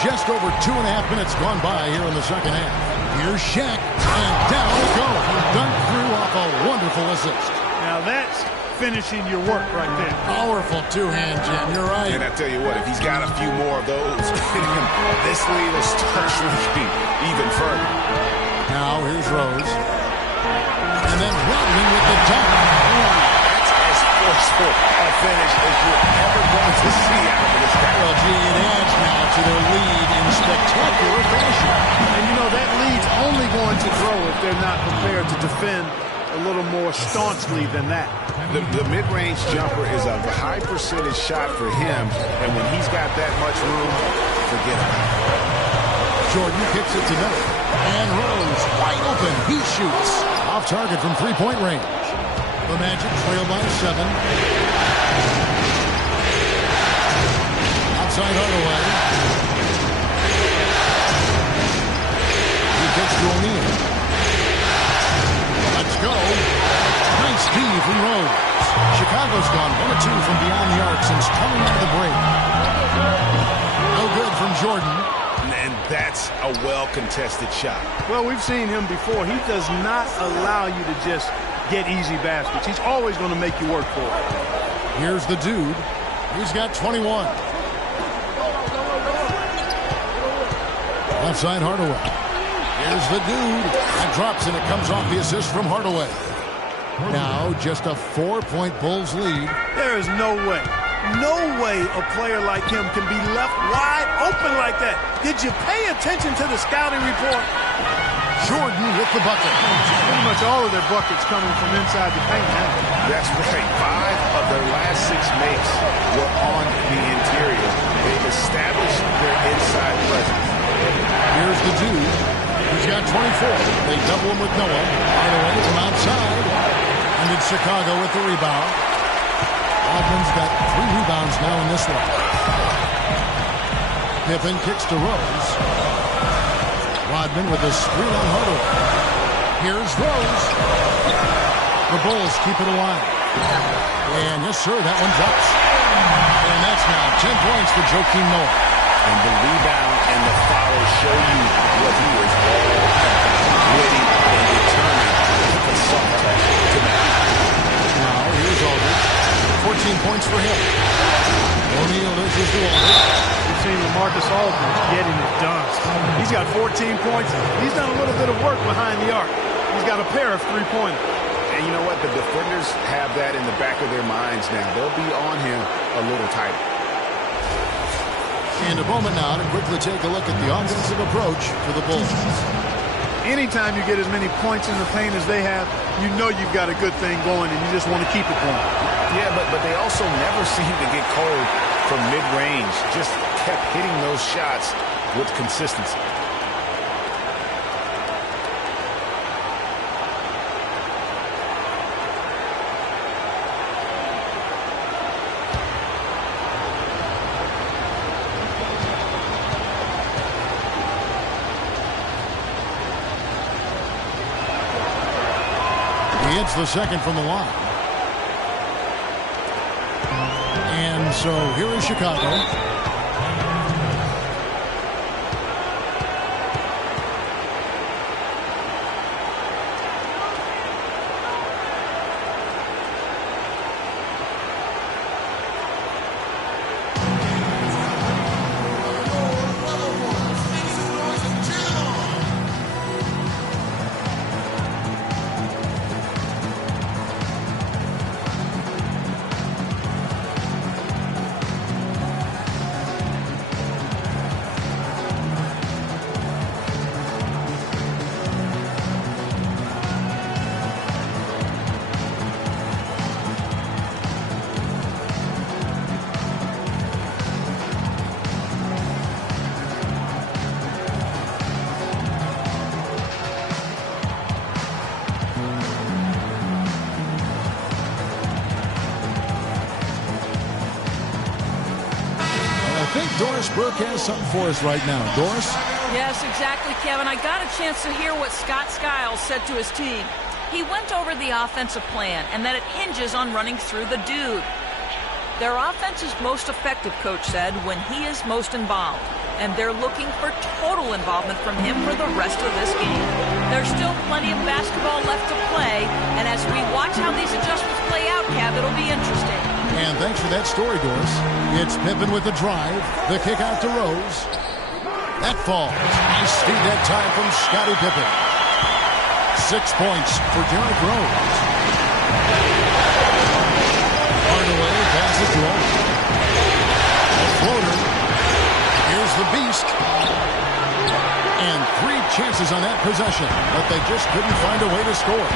Just over 2.5 minutes gone by here in the second half. Here's Shaq, and down it goes. Dunked through off a wonderful assist. Now that's finishing your work right there. Powerful 2-hand jam, you're right. And I tell you what, if he's got a few more of those, this lead will start shrinking even further. Now here's Rose. And then Rodman with the dunk. That's as forceful a finish as you're ever going to see out of this guy. Well, gee, it adds now to their lead in spectacular fashion. And you know, that lead's only going to grow if they're not prepared to defend a little more staunchly than that. The mid-range jumper is a high percentage shot for him, and when he's got that much room, forget about it. Jordan kicks it to Noah. And Rose, wide open, he shoots. Off target from 3-point range. The Magic trail by 7. Outside Hardaway. He kicks to O'Neal. Let's go. Nice D from Rose. Chicago's gone 1 of 2 from beyond the arc since coming out of the break. No good from Jordan. And that's a well-contested shot. Well, we've seen him before. He does not allow you to just get easy baskets. He's always going to make you work for it. Here's the dude. He's got 21. Outside Hardaway. Here's the dude. That drops, and it comes off the assist from Hardaway. Now just a 4-point Bulls lead. There is no way a player like him can be left wide open like that. Did you pay attention to the scouting report? Jordan with the bucket. Pretty much all of their buckets coming from inside the paint now. That's right. 5 of their last 6 makes were on the interior. They've established their inside presence. Here's the dude. He's got 24. They They double him with Noah. Hardaway from outside. And it's Chicago with the rebound. Rodman's got 3 rebounds now in this one. Pippen kicks to Rose. Rodman with a screen on Hardaway. Here's Rose. The Bulls keep it alive. And yes, sir, that one drops. And that's now 10 points for Joakim Noah. And the rebound and the foul show you what he was all about. Gritty and determined with the soft touch to make. Now, here's Aldridge. 14 points for him. O'Neal loses to Aldridge. We've seen LaMarcus Aldridge getting it done. He's got 14 points. He's done a little bit of work behind the arc. He's got a pair of three-pointers. And you know what? The defenders have that in the back of their minds now. They'll be on him a little tighter. And a moment now to quickly take a look at the offensive approach for the Bulls. Anytime you get as many points in the paint as they have, you know you've got a good thing going and you just want to keep it going. Yeah, but they also never seem to get cold from mid-range. Just kept hitting those shots with consistency. He hits the second from the line. And so here is Chicago. Doris Burke has something for us right now. Doris? Yes, exactly, Kevin. I got a chance to hear what Scott Skiles said to his team. He went over the offensive plan and that it hinges on running through the dude. Their offense is most effective, Coach said, when he is most involved. And they're looking for total involvement from him for the rest of this game. There's still plenty of basketball left to play, and as we watch how these adjustments play out, Kev, it'll be interesting. And thanks for that story, Doris. It's Pippen with the drive, the kick out to Rose. That falls. Nice speed that time from Scottie Pippen. 6 points for Derrick Rose. Hardaway passes to him. A floater. Here's the beast. And 3 chances on that possession, but they just couldn't find a way to score.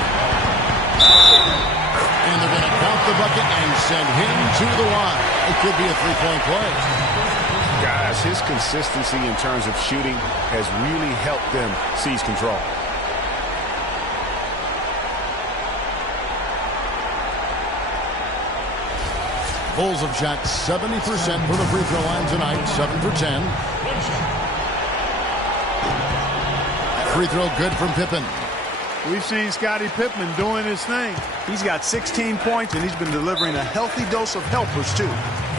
And they're going to count the bucket and send him to the line. It could be a 3-point play. Guys, his consistency in terms of shooting has really helped them seize control. Bulls have shot 70% for the free throw line tonight, 7 for 10. Free throw good from Pippen. We've seen Scottie Pippen doing his thing. He's got 16 points, and he's been delivering a healthy dose of helpers, too.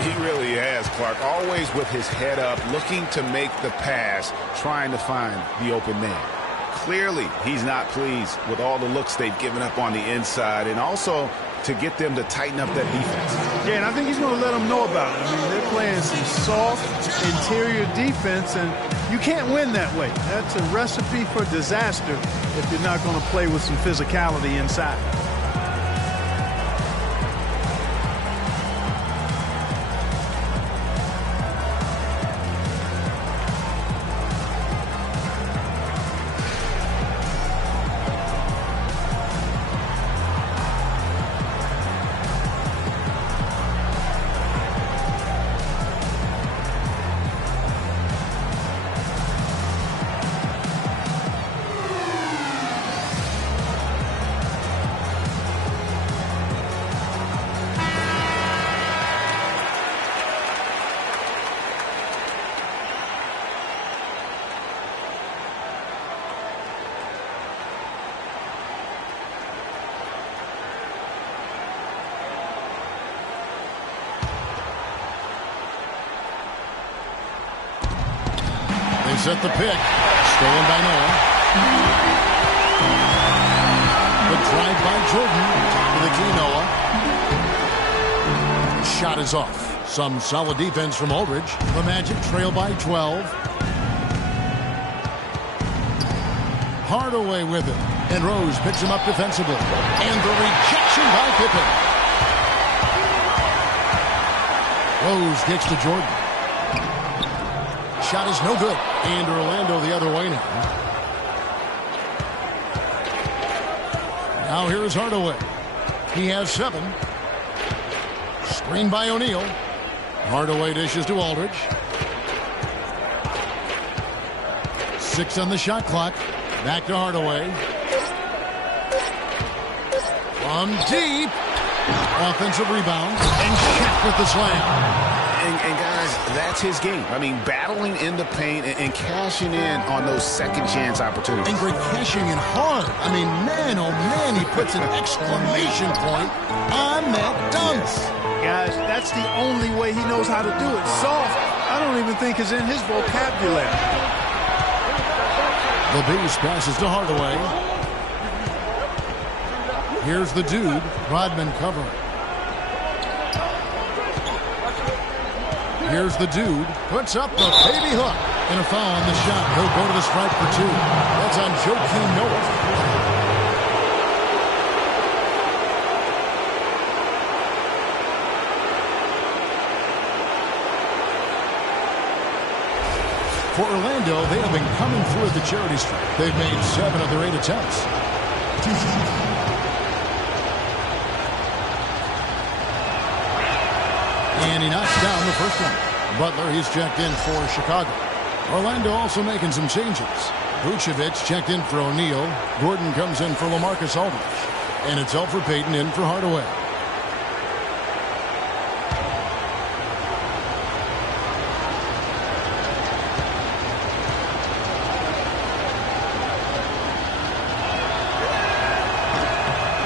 He really has, Clark. Always with his head up, looking to make the pass, trying to find the open man. Clearly, he's not pleased with all the looks they've given up on the inside, and also to get them to tighten up that defense. Yeah, and I think he's going to let them know about it. I mean, they're playing some soft interior defense, and you can't win that way. That's a recipe for disaster if you're not going to play with some physicality inside. set the pick. Stolen by Noah. The drive by Jordan. Top of the key, Noah. Shot is off. Some solid defense from Aldridge. The Magic trail by 12. Hardaway with it. And Rose picks him up defensively. And the rejection by Pippen. Rose kicks to Jordan. Shot is no good. And Orlando the other way now. Now here is Hardaway. He has 7. Screen by O'Neal. Hardaway dishes to Aldridge. 6 on the shot clock. Back to Hardaway. From deep. Offensive rebound. And Shaq with the slam. And guys, that's his game. I mean, battling in the paint and cashing in on those second chance opportunities. And Greg cashing in hard. I mean, man, oh man, he puts an exclamation point on that dunk. Guys, that's the only way he knows how to do it. Soft, I don't even think is in his vocabulary. The Beast passes to Hardaway. Here's the dude, Rodman covering. Here's the dude, puts up the baby hook. And a foul on the shot. He'll go to the stripe for 2. That's on Joakim Noah. For Orlando, they have been coming through at the charity stripe. They've made 7 of their 8 attempts. And he knocks down the first one. Butler, he's checked in for Chicago. Orlando also making some changes. Vucevic checked in for O'Neal. Gordon comes in for LaMarcus Aldridge. And it's Elfrid Payton in for Hardaway.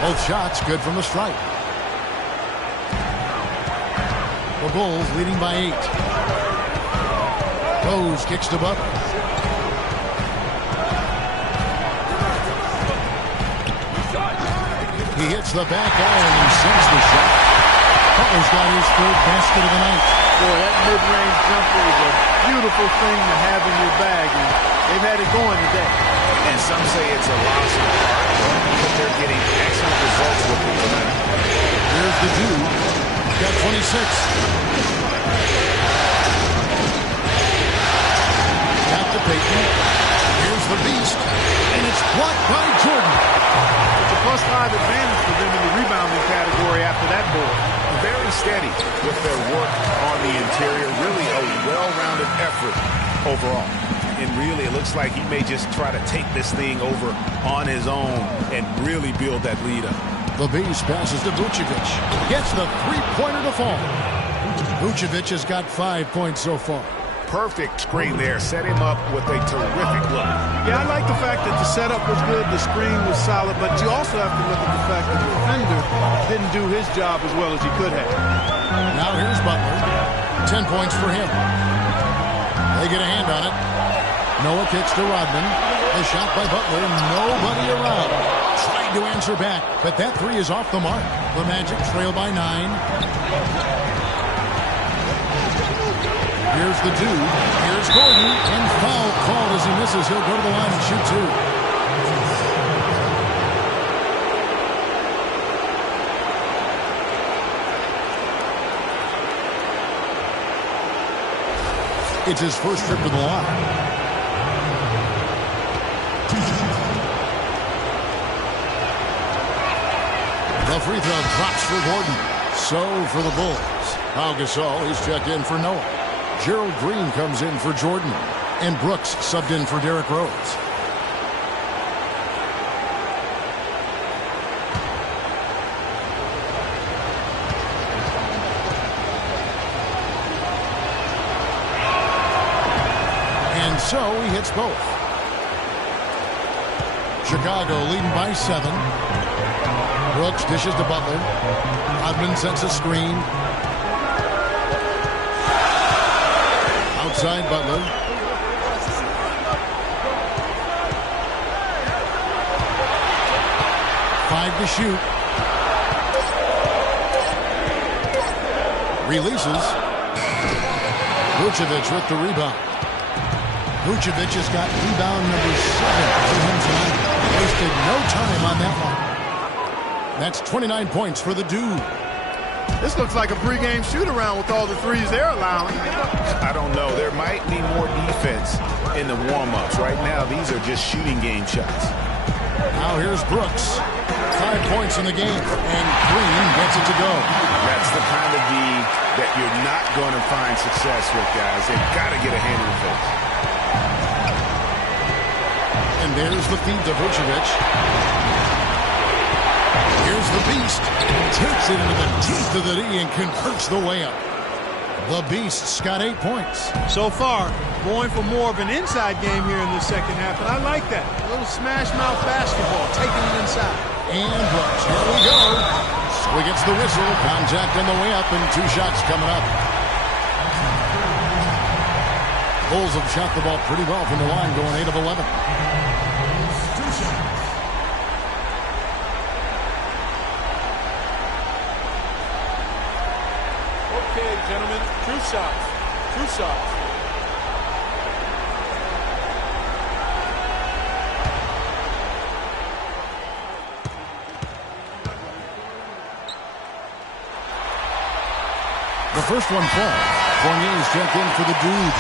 Both shots good from the stripe. The Bulls leading by 8. Rose kicks to Butler. He hits the back iron and sinks the shot. Butler's got his 3rd basket of the night. Boy, that mid-range jumper is a beautiful thing to have in your bag, and they've had it going today. And some say it's a loss of art, but they're getting excellent results with it tonight. Here's the dude. He's got 26. Back to Payton. Here's the Beast. And it's blocked by Jordan. It's a +5 advantage for them in the rebounding category after that board. Very steady with their work on the interior. Really a well-rounded effort overall. And really, it looks like he may just try to take this thing over on his own and really build that lead up. The Beast passes to Vucevic. Gets the 3-pointer to fall. Vucevic has got 5 points so far. Perfect screen there. Set him up with a terrific look. Yeah, I like the fact that the setup was good, the screen was solid, but you also have to look at the fact that the defender didn't do his job as well as he could have. Now here's Butler. 10 points for him. They get a hand on it. Noah kicks to Rodman. The shot by Butler. Nobody around. Tried to answer back, but that 3 is off the mark. The Magic trail by 9. Here's the dude. Here's Gordon. And foul called as he misses. He'll go to the line and shoot 2. It's his first trip to the line. The free throw drops for Gordon. So for the Bulls. Pau Gasol, he's checked in for Noah. Gerald Green comes in for Jordan. And Brooks subbed in for Derrick Rose. And so he hits both. Chicago leading by 7. Brooks dishes to Butler. Rodman sets a screen. Outside Butler. to shoot. Releases. Vucevic with the rebound. Vucevic has got rebound number 7 for him tonight. Wasted no time on that one. That's 29 points for the dude. This looks like a pregame shoot-around with all the threes they're allowing. I don't know. There might be more defense in the warm-ups. Right now, these are just shooting game shots. Now here's Brooks. 5 points in the game, and Green gets it to go. That's the kind of D that you're not going to find success with, guys. They've got to get a hand in the face. And there's the feed to Vucevic. Here's the Beast. Takes it into the teeth of the D and converts the layup. The Beast's got 8 points. So far, going for more of an inside game here in the second half, and I like that. A little smash mouth basketball, taking it inside. And Brooks, here we go. So he gets the whistle. Contact on the way up, and 2 shots coming up. Bulls have shot the ball pretty well from the line, going 8 of 11. Okay, gentlemen, true shots. True shots. The first one falls. Fournier's check in for the dude.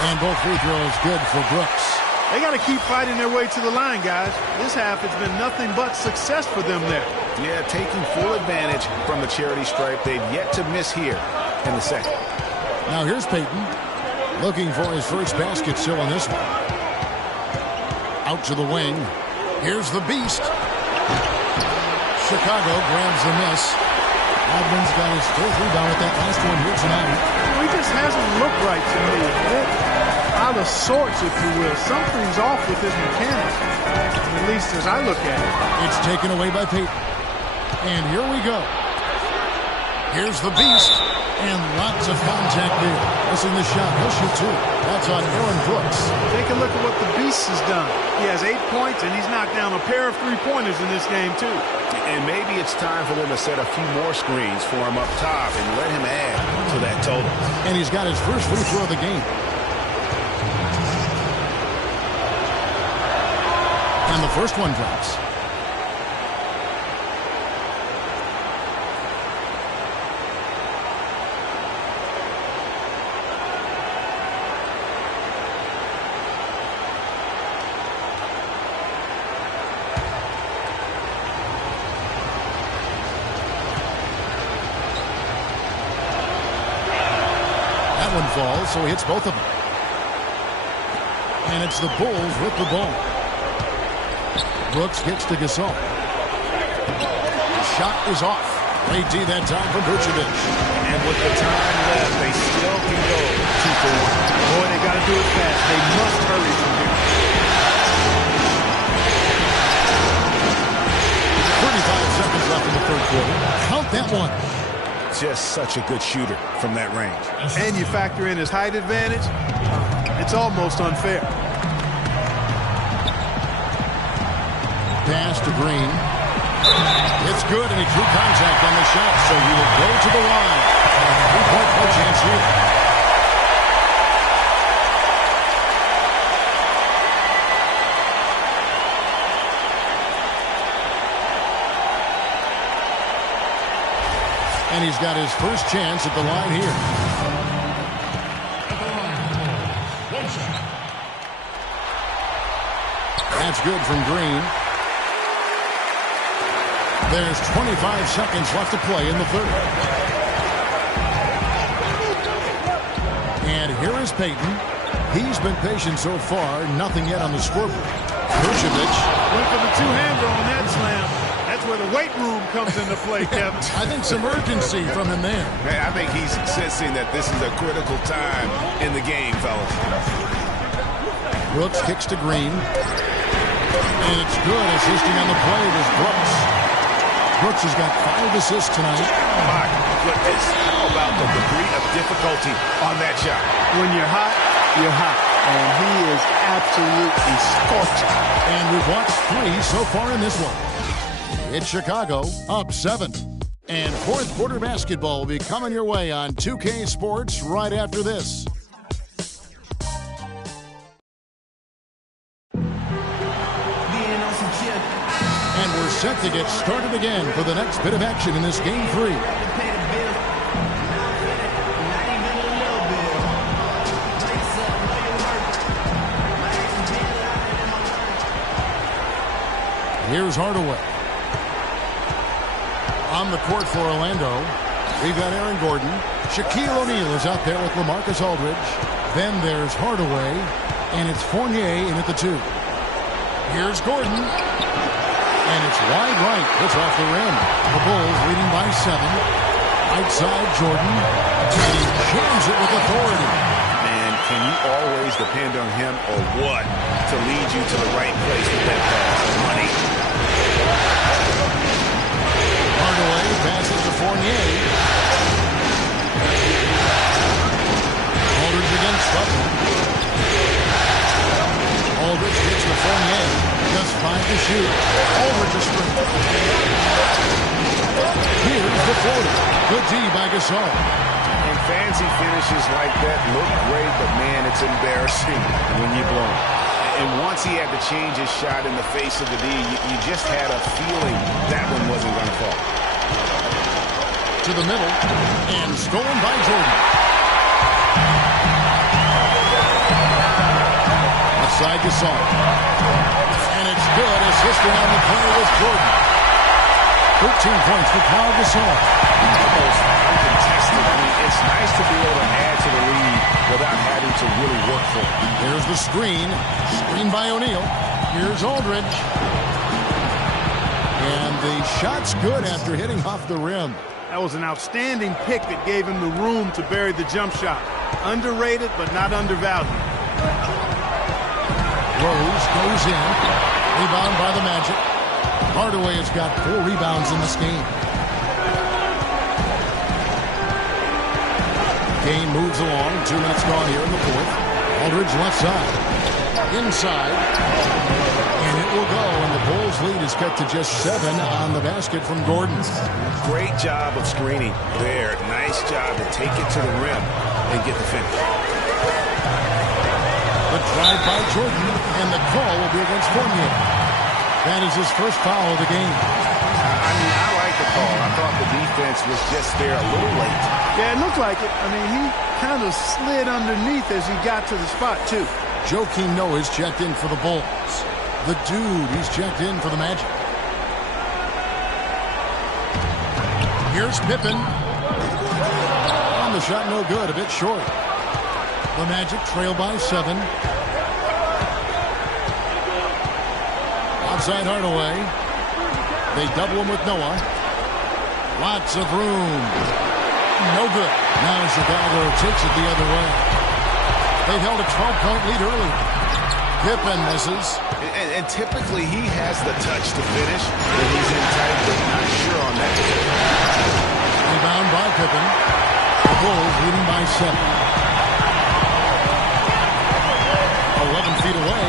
And both free throws good for Brooks. They got to keep fighting their way to the line, guys. This half has been nothing but success for them there. Yeah, taking full advantage from the charity stripe. They've yet to miss here in the second. Now here's Payton. Looking for his first basket still in this one. Out to the wing. Here's the Beast. Chicago grabs the miss. Rodman's got his 4th rebound with that last one here tonight. He just hasn't looked right to me. A bit out of sorts, if you will. Something's off with his mechanics, at least as I look at it. It's taken away by Payton. And here we go. Here's the Beast. And lots of contact there. Missing the shot. He'll shoot 2. That's on Aaron Brooks. Take a look at what the Beast has done. He has 8 points, and he's knocked down a pair of 3-pointers in this game, too. And maybe it's time for them to set a few more screens for him up top and let him add to that total. And he's got his first free throw of the game. And the first one drops. One falls, so he hits both of them. And it's the Bulls with the ball. Brooks gets to Gasol. Shot is off. Great D that time from Vucevic. And with the time left, they still can go 2 for 1. Boy, they got to do it fast. They must hurry from here. 35 seconds left in the third quarter. Count that one. Just such a good shooter from that range. And you factor in his height advantage, it's almost unfair. Pass to Green. It's good, and he drew contact on the shot, so he will go to the line. 3-point play chance here. And he's got his first chance at the line here. That's good from Green. There's 25 seconds left to play in the third. And here is Payton. He's been patient so far. Nothing yet on the scoreboard. Vucevic went for the two-hander on that slam. That's where the weight room comes into play, Kevin. I think some urgency from him there. Man, I think he's sensing that this is a critical time in the game, fellas. Brooks kicks to Green. And it's good. Assisting on the play was Brooks. Brooks has got 5 assists tonight. My goodness. How about the degree of difficulty on that shot? When you're hot, you're hot. And he is absolutely scorching. And we've watched 3 so far in this one. It's Chicago up 7. And fourth quarter basketball will be coming your way on 2K Sports right after this. And we're set to get started again for the next bit of action in this game 3. Here's Hardaway. On the court for Orlando, we've got Aaron Gordon. Shaquille O'Neal is out there with LaMarcus Aldridge. Then there's Hardaway, and it's Fournier in at the 2. Here's Gordon. And it's wide right. It's off the rim. The Bulls leading by 7. Right side, Jordan. And he jams it with authority. Man, can you always depend on him or what to lead you to the right place with that pass? Money. Hardaway passes to Fournier. Aldridge against Butler. Aldridge gets to Fournier. Just 5 to shoot. Aldridge is straight. Here's the floater. Good D by Gasol. And fancy finishes like that look great, but man, it's embarrassing when you blow them. And once he had to change his shot in the face of the D, you just had a feeling that one wasn't going to fall. To the middle, and stolen by Jordan. Outside Gasol. And it's good, assisting on the play with Jordan. 13 points for Paul Gasol. Almost uncontested. I mean, it's nice to be able to add to the lead without having to really work for it. Here's the screen. Screen by O'Neal. Here's Aldridge. And the shot's good after hitting off the rim. That was an outstanding pick that gave him the room to bury the jump shot. Underrated, but not undervalued. Rose goes in. Rebound by the Magic. Hardaway has got 4 rebounds in this game. Game moves along. 2 minutes gone here in the fourth. Aldridge left side. Inside. And it will go. And the Bulls lead is cut to just 7 on the basket from Gordon. Great job of screening there. Nice job to take it to the rim and get the finish. The drive by Jordan, and the call will be against Fournier. That is his first foul of the game. I mean, I like the call. I thought the defense was just there a little late. Yeah, it looked like it. I mean, he kind of slid underneath as he got to the spot, too. Joakim Noah is checked in for the Bulls. The Dude, he's checked in for the Magic. Here's Pippen. On the shot, no good, a bit short. The Magic trail by 7. Outside Hardaway. They double him with Noah. Lots of room. No good. Now Chicago takes it the other way. They held a 12-point lead early. Pippen misses. And typically he has the touch to finish when he's in tight, but not sure on that. Rebound by Pippen. The Bulls leading by 7. 11 feet away.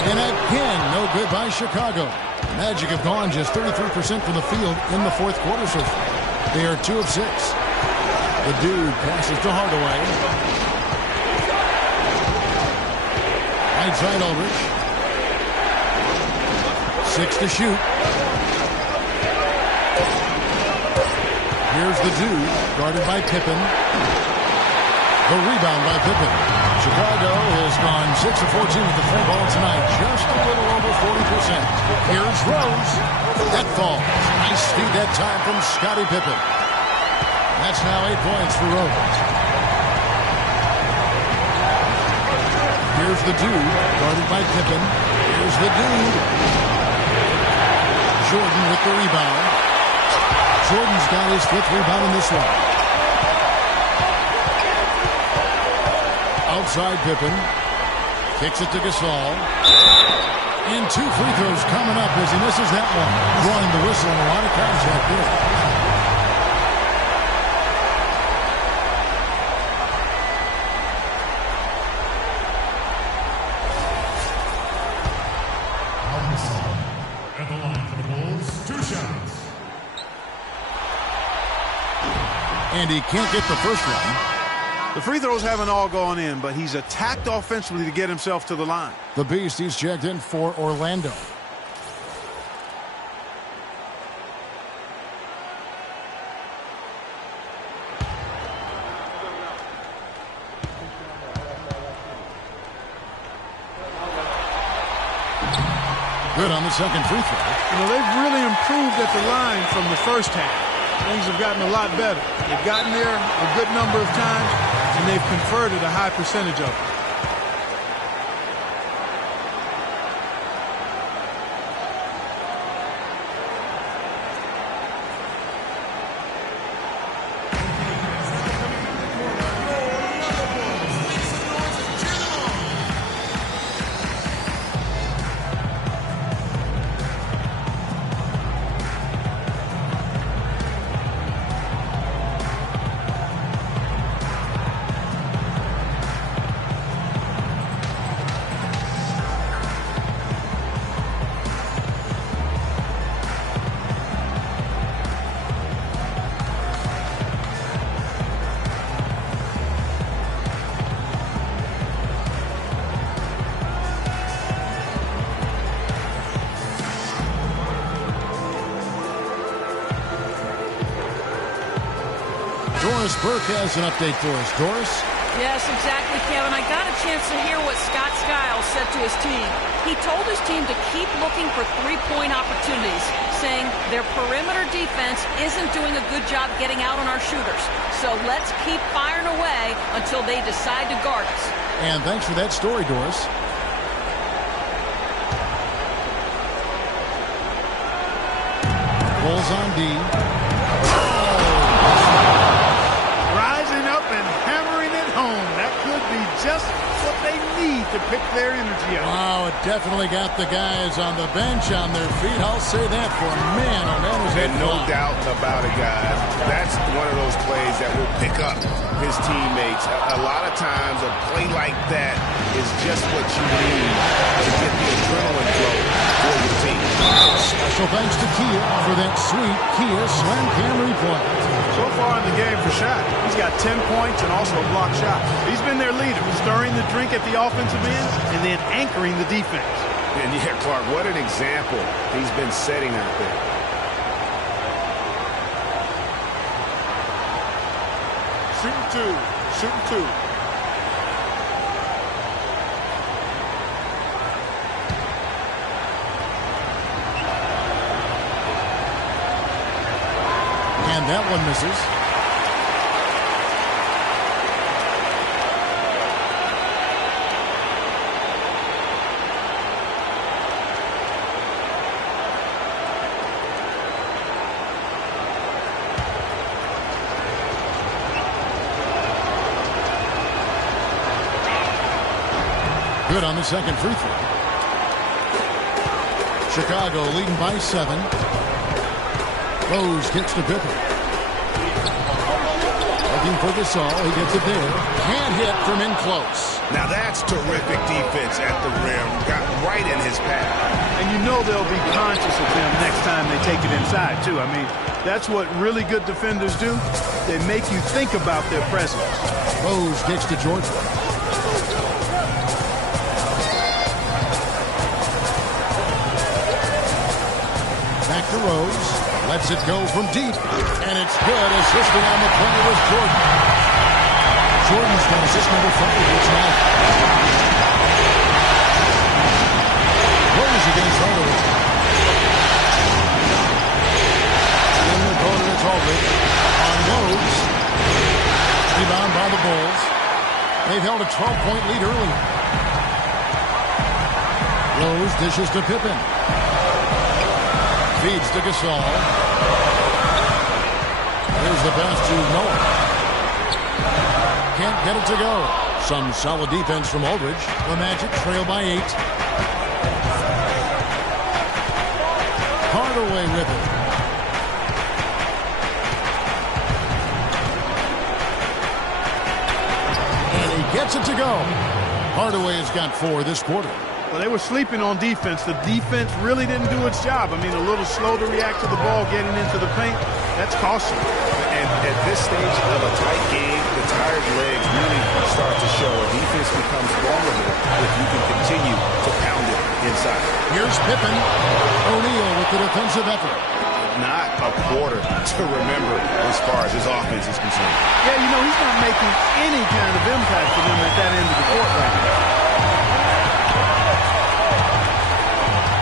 And again, no good by Chicago. Magic have gone just 33% from the field in the fourth quarter so far. They are 2 of 6. The Dude passes to Hardaway. Right side Aldridge. 6 to shoot. Here's the Dude, guarded by Pippen. The rebound by Pippen. Chicago has gone 6 of 14 with the free ball tonight, just a little over 40%. Here's Rose. That falls. Nice feed that time from Scottie Pippen. That's now 8 points for Rose. Here's the Dude, guarded by Pippen. Here's the Dude. Jordan with the rebound. Jordan's got his 5th rebound in this one. Outside Pippen. Kicks it to Gasol. And 2 free throws coming up as he misses that one. Drawing the whistle and a lot of contact there. At the line for the Bulls, 2 shots. And he can't get the first one. The free throws haven't all gone in, but he's attacked offensively to get himself to the line. The Beast, he's checked in for Orlando. Good on the second free throw. You know, they've really improved at the line from the first half. Things have gotten a lot better. They've gotten there a good number of times, and they've converted a high percentage of it. Doris Burke has an update for us. Doris? Yes, exactly, Kevin. I got a chance to hear what Scott Skiles said to his team. He told his team to keep looking for three-point opportunities, saying their perimeter defense isn't doing a good job getting out on our shooters. So let's keep firing away until they decide to guard us. And thanks for that story, Doris. Bulls on D. Rising up and hammering it home. That could be just what they need to pick their energy up. Wow, it definitely got the guys on the bench on their feet. I'll say that for a man. Oh, man, was And no doubt about it, guys. That's one of those plays that will pick up his teammates. A lot of times a play like that is just what you need to get the adrenaline flow for your team. Special thanks to Kia for that sweet Kia Slam Cam replay. So far in the game for Shaq, he's got 10 points and also a block shot. He's been their leader, stirring the drink at the offensive end and then anchoring the defense. And yeah, Clark, what an example he's been setting out there. Shooting two, shooting two. And that one misses. Good on the second free throw. Chicago leading by 7. Rose kicks to Pippen. Looking for Gasol. He gets it there. Can't hit from in close. Now that's terrific defense at the rim. Got right in his path. And you know they'll be conscious of them next time they take it inside, too. I mean, that's what really good defenders do. They make you think about their presence. Rose kicks to Jordan. Back to Rose. Lets it go from deep. And it's good. Assisting on the play was Jordan. Jordan's going to assist number 5 here tonight. Rose against Hardaway. In the corner, it's Aldridge. On Rose. Rebound by the Bulls. They've held a 12-point lead earlier. Rose dishes to Pippen. Feeds to Gasol. Here's the pass to Noah. Can't can't get it to go. Some solid defense from Aldridge. The Magic trail by 8. Hardaway with it. And he gets it to go. Hardaway has got 4 this quarter. Well, they were sleeping on defense. The defense really didn't do its job. I mean, a little slow to react to the ball getting into the paint. That's costly. And at this stage of a tight game, the tired legs really start to show. A defense becomes vulnerable if you can continue to pound it inside. Here's Pippen. O'Neal with the defensive effort. Not a quarter to remember as far as his offense is concerned. Yeah, you know, he's not making any kind of impact for them at that end of the court right now.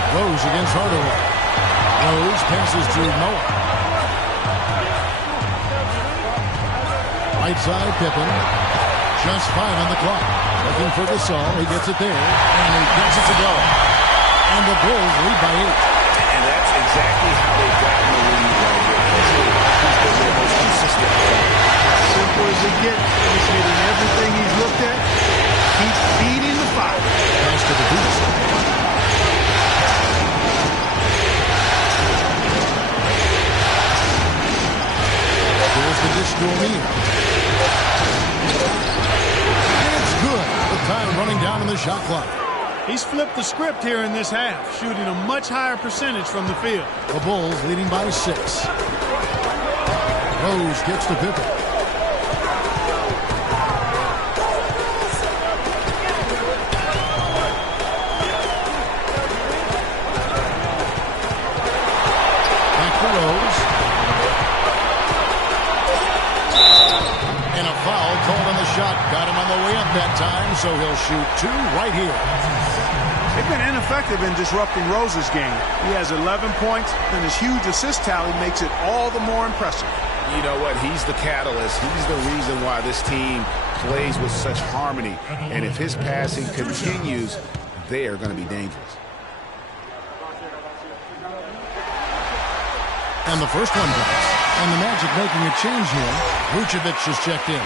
Rose against Hardaway. Rose passes to Noah. Right side, Pippen. Just 5 on the clock. Looking for Gasol. He gets it there. And he gets it to go. And the Bulls lead by 8. And that's exactly how they've gotten the lead right here. He's been their most consistent. Simple as it gets. He's hitting everything he's looked at. Keep feeding the fire. Pass to the Beast. There's the dish to O'Neal. And it's good. The time running down on the shot clock. He's flipped the script here in this half, shooting a much higher percentage from the field. The Bulls leading by 6. Rose gets to Pippen. Back to Rose. And a foul called on the shot. Got him on the way up that time, so he'll shoot 2 right here. They've been ineffective in disrupting Rose's game. He has 11 points, and his huge assist tally makes it all the more impressive. You know what? He's the catalyst. He's the reason why this team plays with such harmony. And if his passing continues, they are going to be dangerous. And the first one drops. And the Magic making a change here. Vucevic has checked in.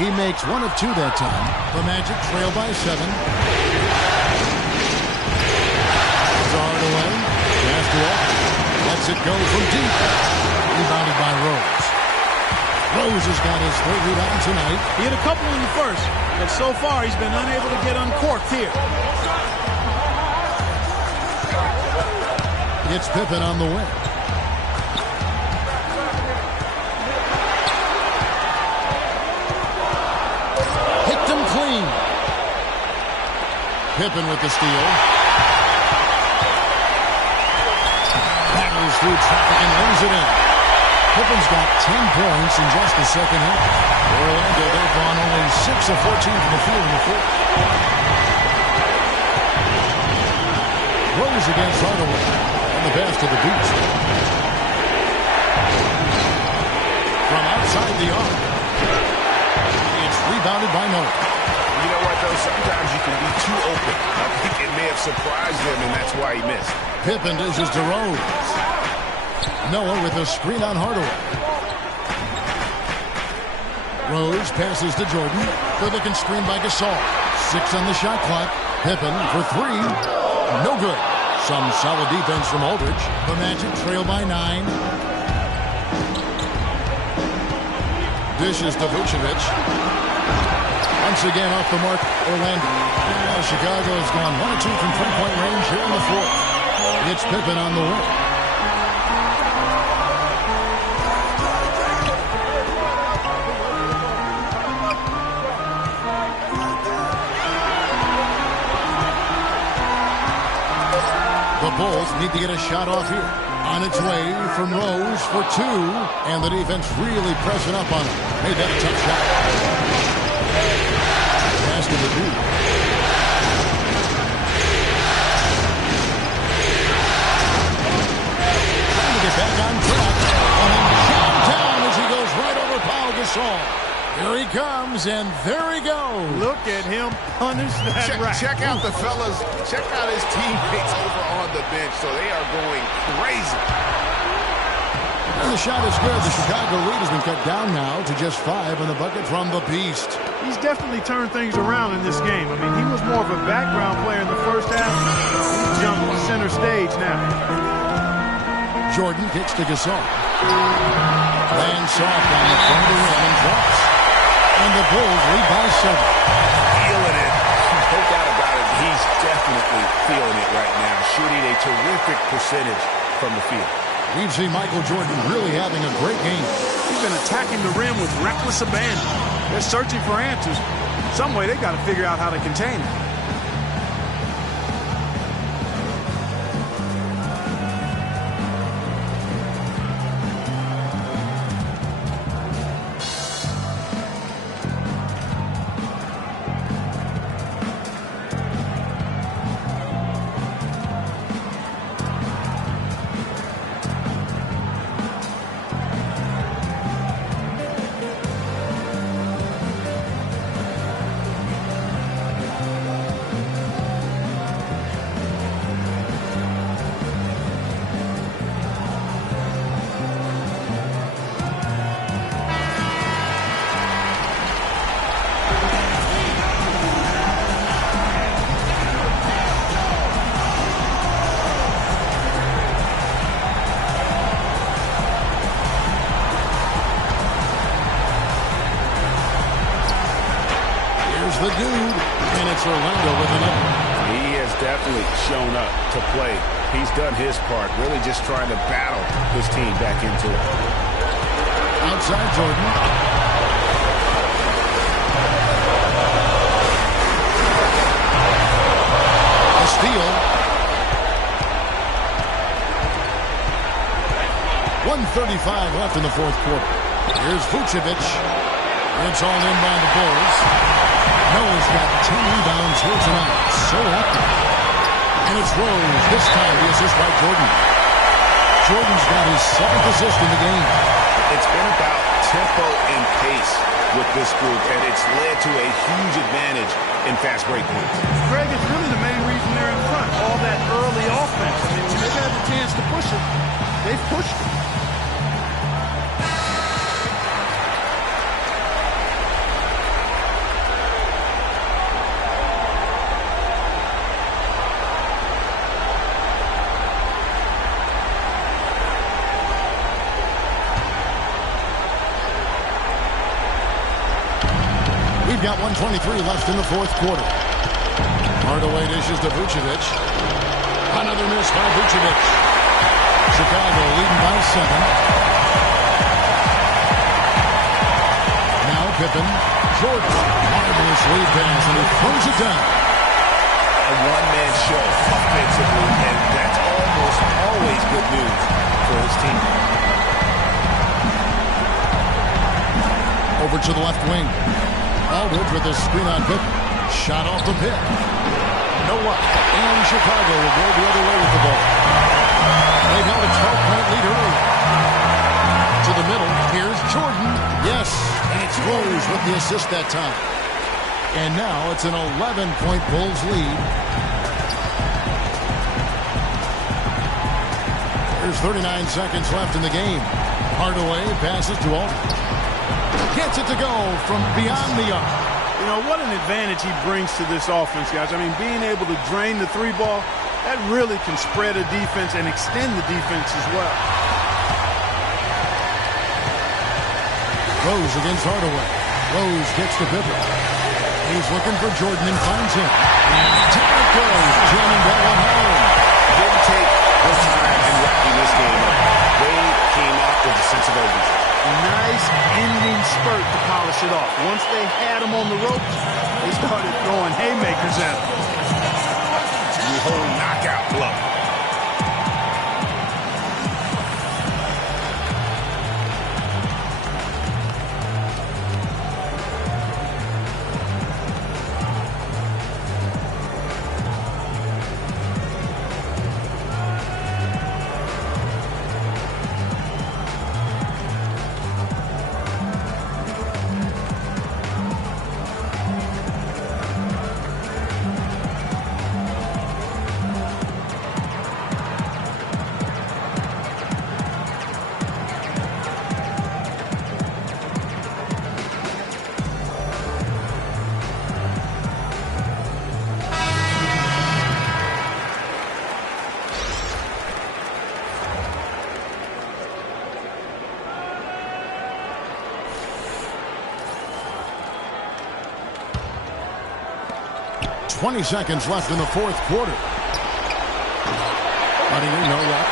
He makes 1 of 2 that time. The Magic trail by 7. Hardaway. Pass to Aldridge. Lets it go from deep. Rebounded by Rose. Rose has got his 3rd rebound tonight. He hit a couple in the first, but so far he's been unable to get uncorked here. It's Pippen on the wing. Clean. Pippen with the steal. Battles through traffic and lays it in. Pippen's got 10 points in just the second half. Orlando, they've gone only 6 of 14 from the field in the fourth. Rose against Hardaway. And the pass to the Beast. From outside the arc. It's rebounded by Noah. You know what, though? Sometimes you can be too open. I think it may have surprised him, and that's why he missed. Pippen dishes to Rose. Noah with a screen on Hardaway. Rose passes to Jordan. Good looking screen by Gasol. 6 on the shot clock. Pippen for 3. No good. Some solid defense from Aldridge. The Magic trail by 9. Dishes to Vucevic. Once again off the mark, Orlando. Chicago has gone 1 of 2 from 3-point range here in the fourth. It's Pippen on the wing. The Bulls need to get a shot off here. On its way from Rose for 2, and the defense really pressing up on him. Made that a tough shot. Pass to the Duke. Trying to get back on track. And then shot. Gasol. Here he comes, and there he goes. Look at him punish that rack. Check out the fellas. Check out his teammates over on the bench. So they are going crazy. And the shot is good. The Chicago lead has been cut down now to just 5 on the bucket from the Beast. He's definitely turned things around in this game. I mean, he was more of a background player in the first half. He's jumped center stage now. Jordan kicks to Gasol. Lands soft on the front of the rim and drops. And the Bulls lead by 7. Feeling it. No doubt about it. He's definitely feeling it right now. Shooting a terrific percentage from the field. We've seen Michael Jordan really having a great game. He's been attacking the rim with reckless abandon. They're searching for answers. Some way they got to figure out how to contain it. The dude, and it's Orlando with another. He has definitely shown up to play. He's done his part, really just trying to battle his team back into it. Outside Jordan. A steal. 1:35 left in the fourth quarter. Here's Vucevic. It's all in by the Bulls. Noah's got 10 rebounds here tonight. So active. And it's Rose. This time the assist by Jordan. Jordan's got his 7th assist in the game. It's been about tempo and pace with this group, and it's led to a huge advantage in fast break points. Greg, it's really the main reason they're in front. All that early offense. I mean, when they've had the chance to push it, they've pushed it. We've got 1:23 left in the fourth quarter. Hardaway dishes to Vucevic. Another miss by Vucevic. Chicago leading by 7. Now Pippen. Jordan. Marvelous lead pass, and he throws it down. A one-man show offensively, and that's almost always good news for his team. Over to the left wing. Aldridge with a screen on Pippen. Shot off the pit. No luck. And Chicago will go the other way with the ball. They've held a 12-point lead early. To the middle. Here's Jordan. Yes. And it's Rose with the assist that time. And now it's an 11-point Bulls lead. There's 39 seconds left in the game. Hardaway passes to Aldridge. Gets it to go from beyond the arc. You know, what an advantage he brings to this offense, guys. I mean, being able to drain the three ball, that really can spread a defense and extend the defense as well. Rose against Hardaway. Rose gets to Pippen. He's looking for Jordan and finds him. And down it goes. Jamming that one home. Didn't take the time in wrapping this game up. They came out with a sense of urgency. Nice ending spurt to polish it off. Once they had him on the ropes, they started throwing haymakers at him. The whole knockout blow. 20 seconds left in the fourth quarter. Running, no luck.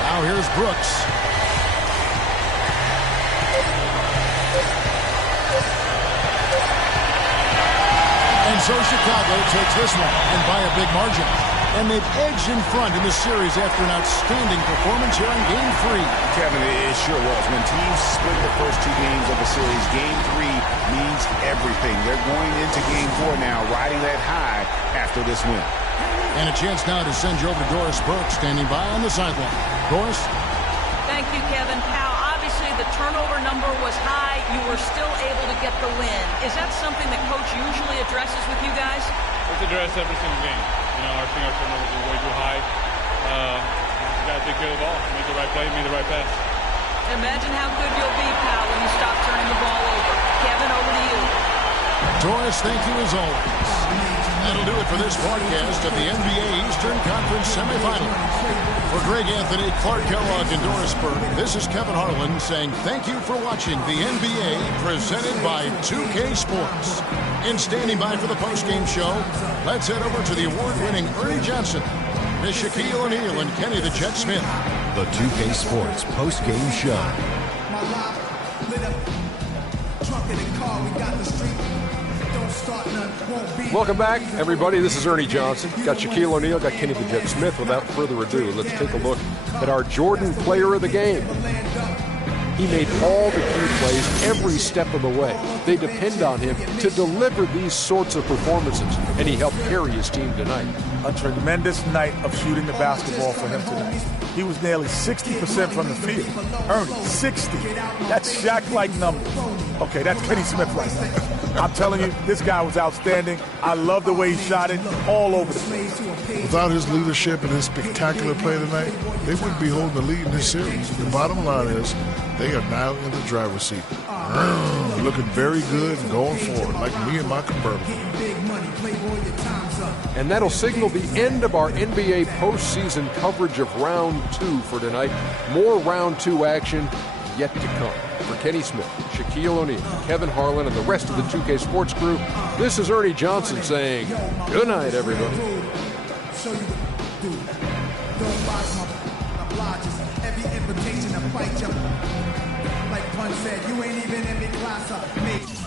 Now here's Brooks. And so Chicago takes this one, and by a big margin. And they've edged in front in the series after an outstanding performance here in Game 3. Kevin, it sure was. When teams split the first 2 games of the series, Game 3 means everything. They're going into Game 4 now, riding that high after this win. And a chance now to send you over to Doris Burke, standing by on the sideline. Doris? Thank you, Kevin. Pal, obviously the turnover number was high. You were still able to get the win. Is that something that Coach usually addresses with you guys? It's addressed every single game. You know, our turnovers are way too high. You got to take care of the ball, make the right play, make the right pass. Imagine how good you'll be, pal, when you stop turning the ball over. Kevin, over to you. Doris, thank you as always. That'll do it for this broadcast of the NBA Eastern Conference semifinals. For Greg Anthony, Clark Kellogg, and Doris Burke, this is Kevin Harlan saying thank you for watching the NBA presented by 2K Sports. And standing by for the postgame show, let's head over to the award-winning Ernie Johnson, Miss Shaquille O'Neal, and Kenny the Jet Smith. The 2K Sports postgame show. Welcome back, everybody. This is Ernie Johnson. Got Shaquille O'Neal, got Kenny the Jet Smith. Without further ado, let's take a look at our Jordan Player of the Game. He made all the key plays every step of the way. They depend on him to deliver these sorts of performances, and he helped carry his team tonight. A tremendous night of shooting the basketball for him tonight. He was nearly 60% from the field. Ernie, 60. That's Shaq-like numbers. Okay, that's Kenny Smith right now. I'm telling you, this guy was outstanding. I love the way he shot it all over the place. Without his leadership and his spectacular play tonight, they wouldn't be holding the lead in this series. The bottom line is they are now in the driver's seat. Looking very good and going forward, like me and my convertible. And that'll signal the end of our NBA postseason coverage of Round 2 for tonight. More Round 2 action yet to come. For Kenny Smith, Shaquille O'Neal, Kevin Harlan, and the rest of the 2K Sports crew, this is Ernie Johnson saying good night, everybody. Like Pun said, you ain't even in the class.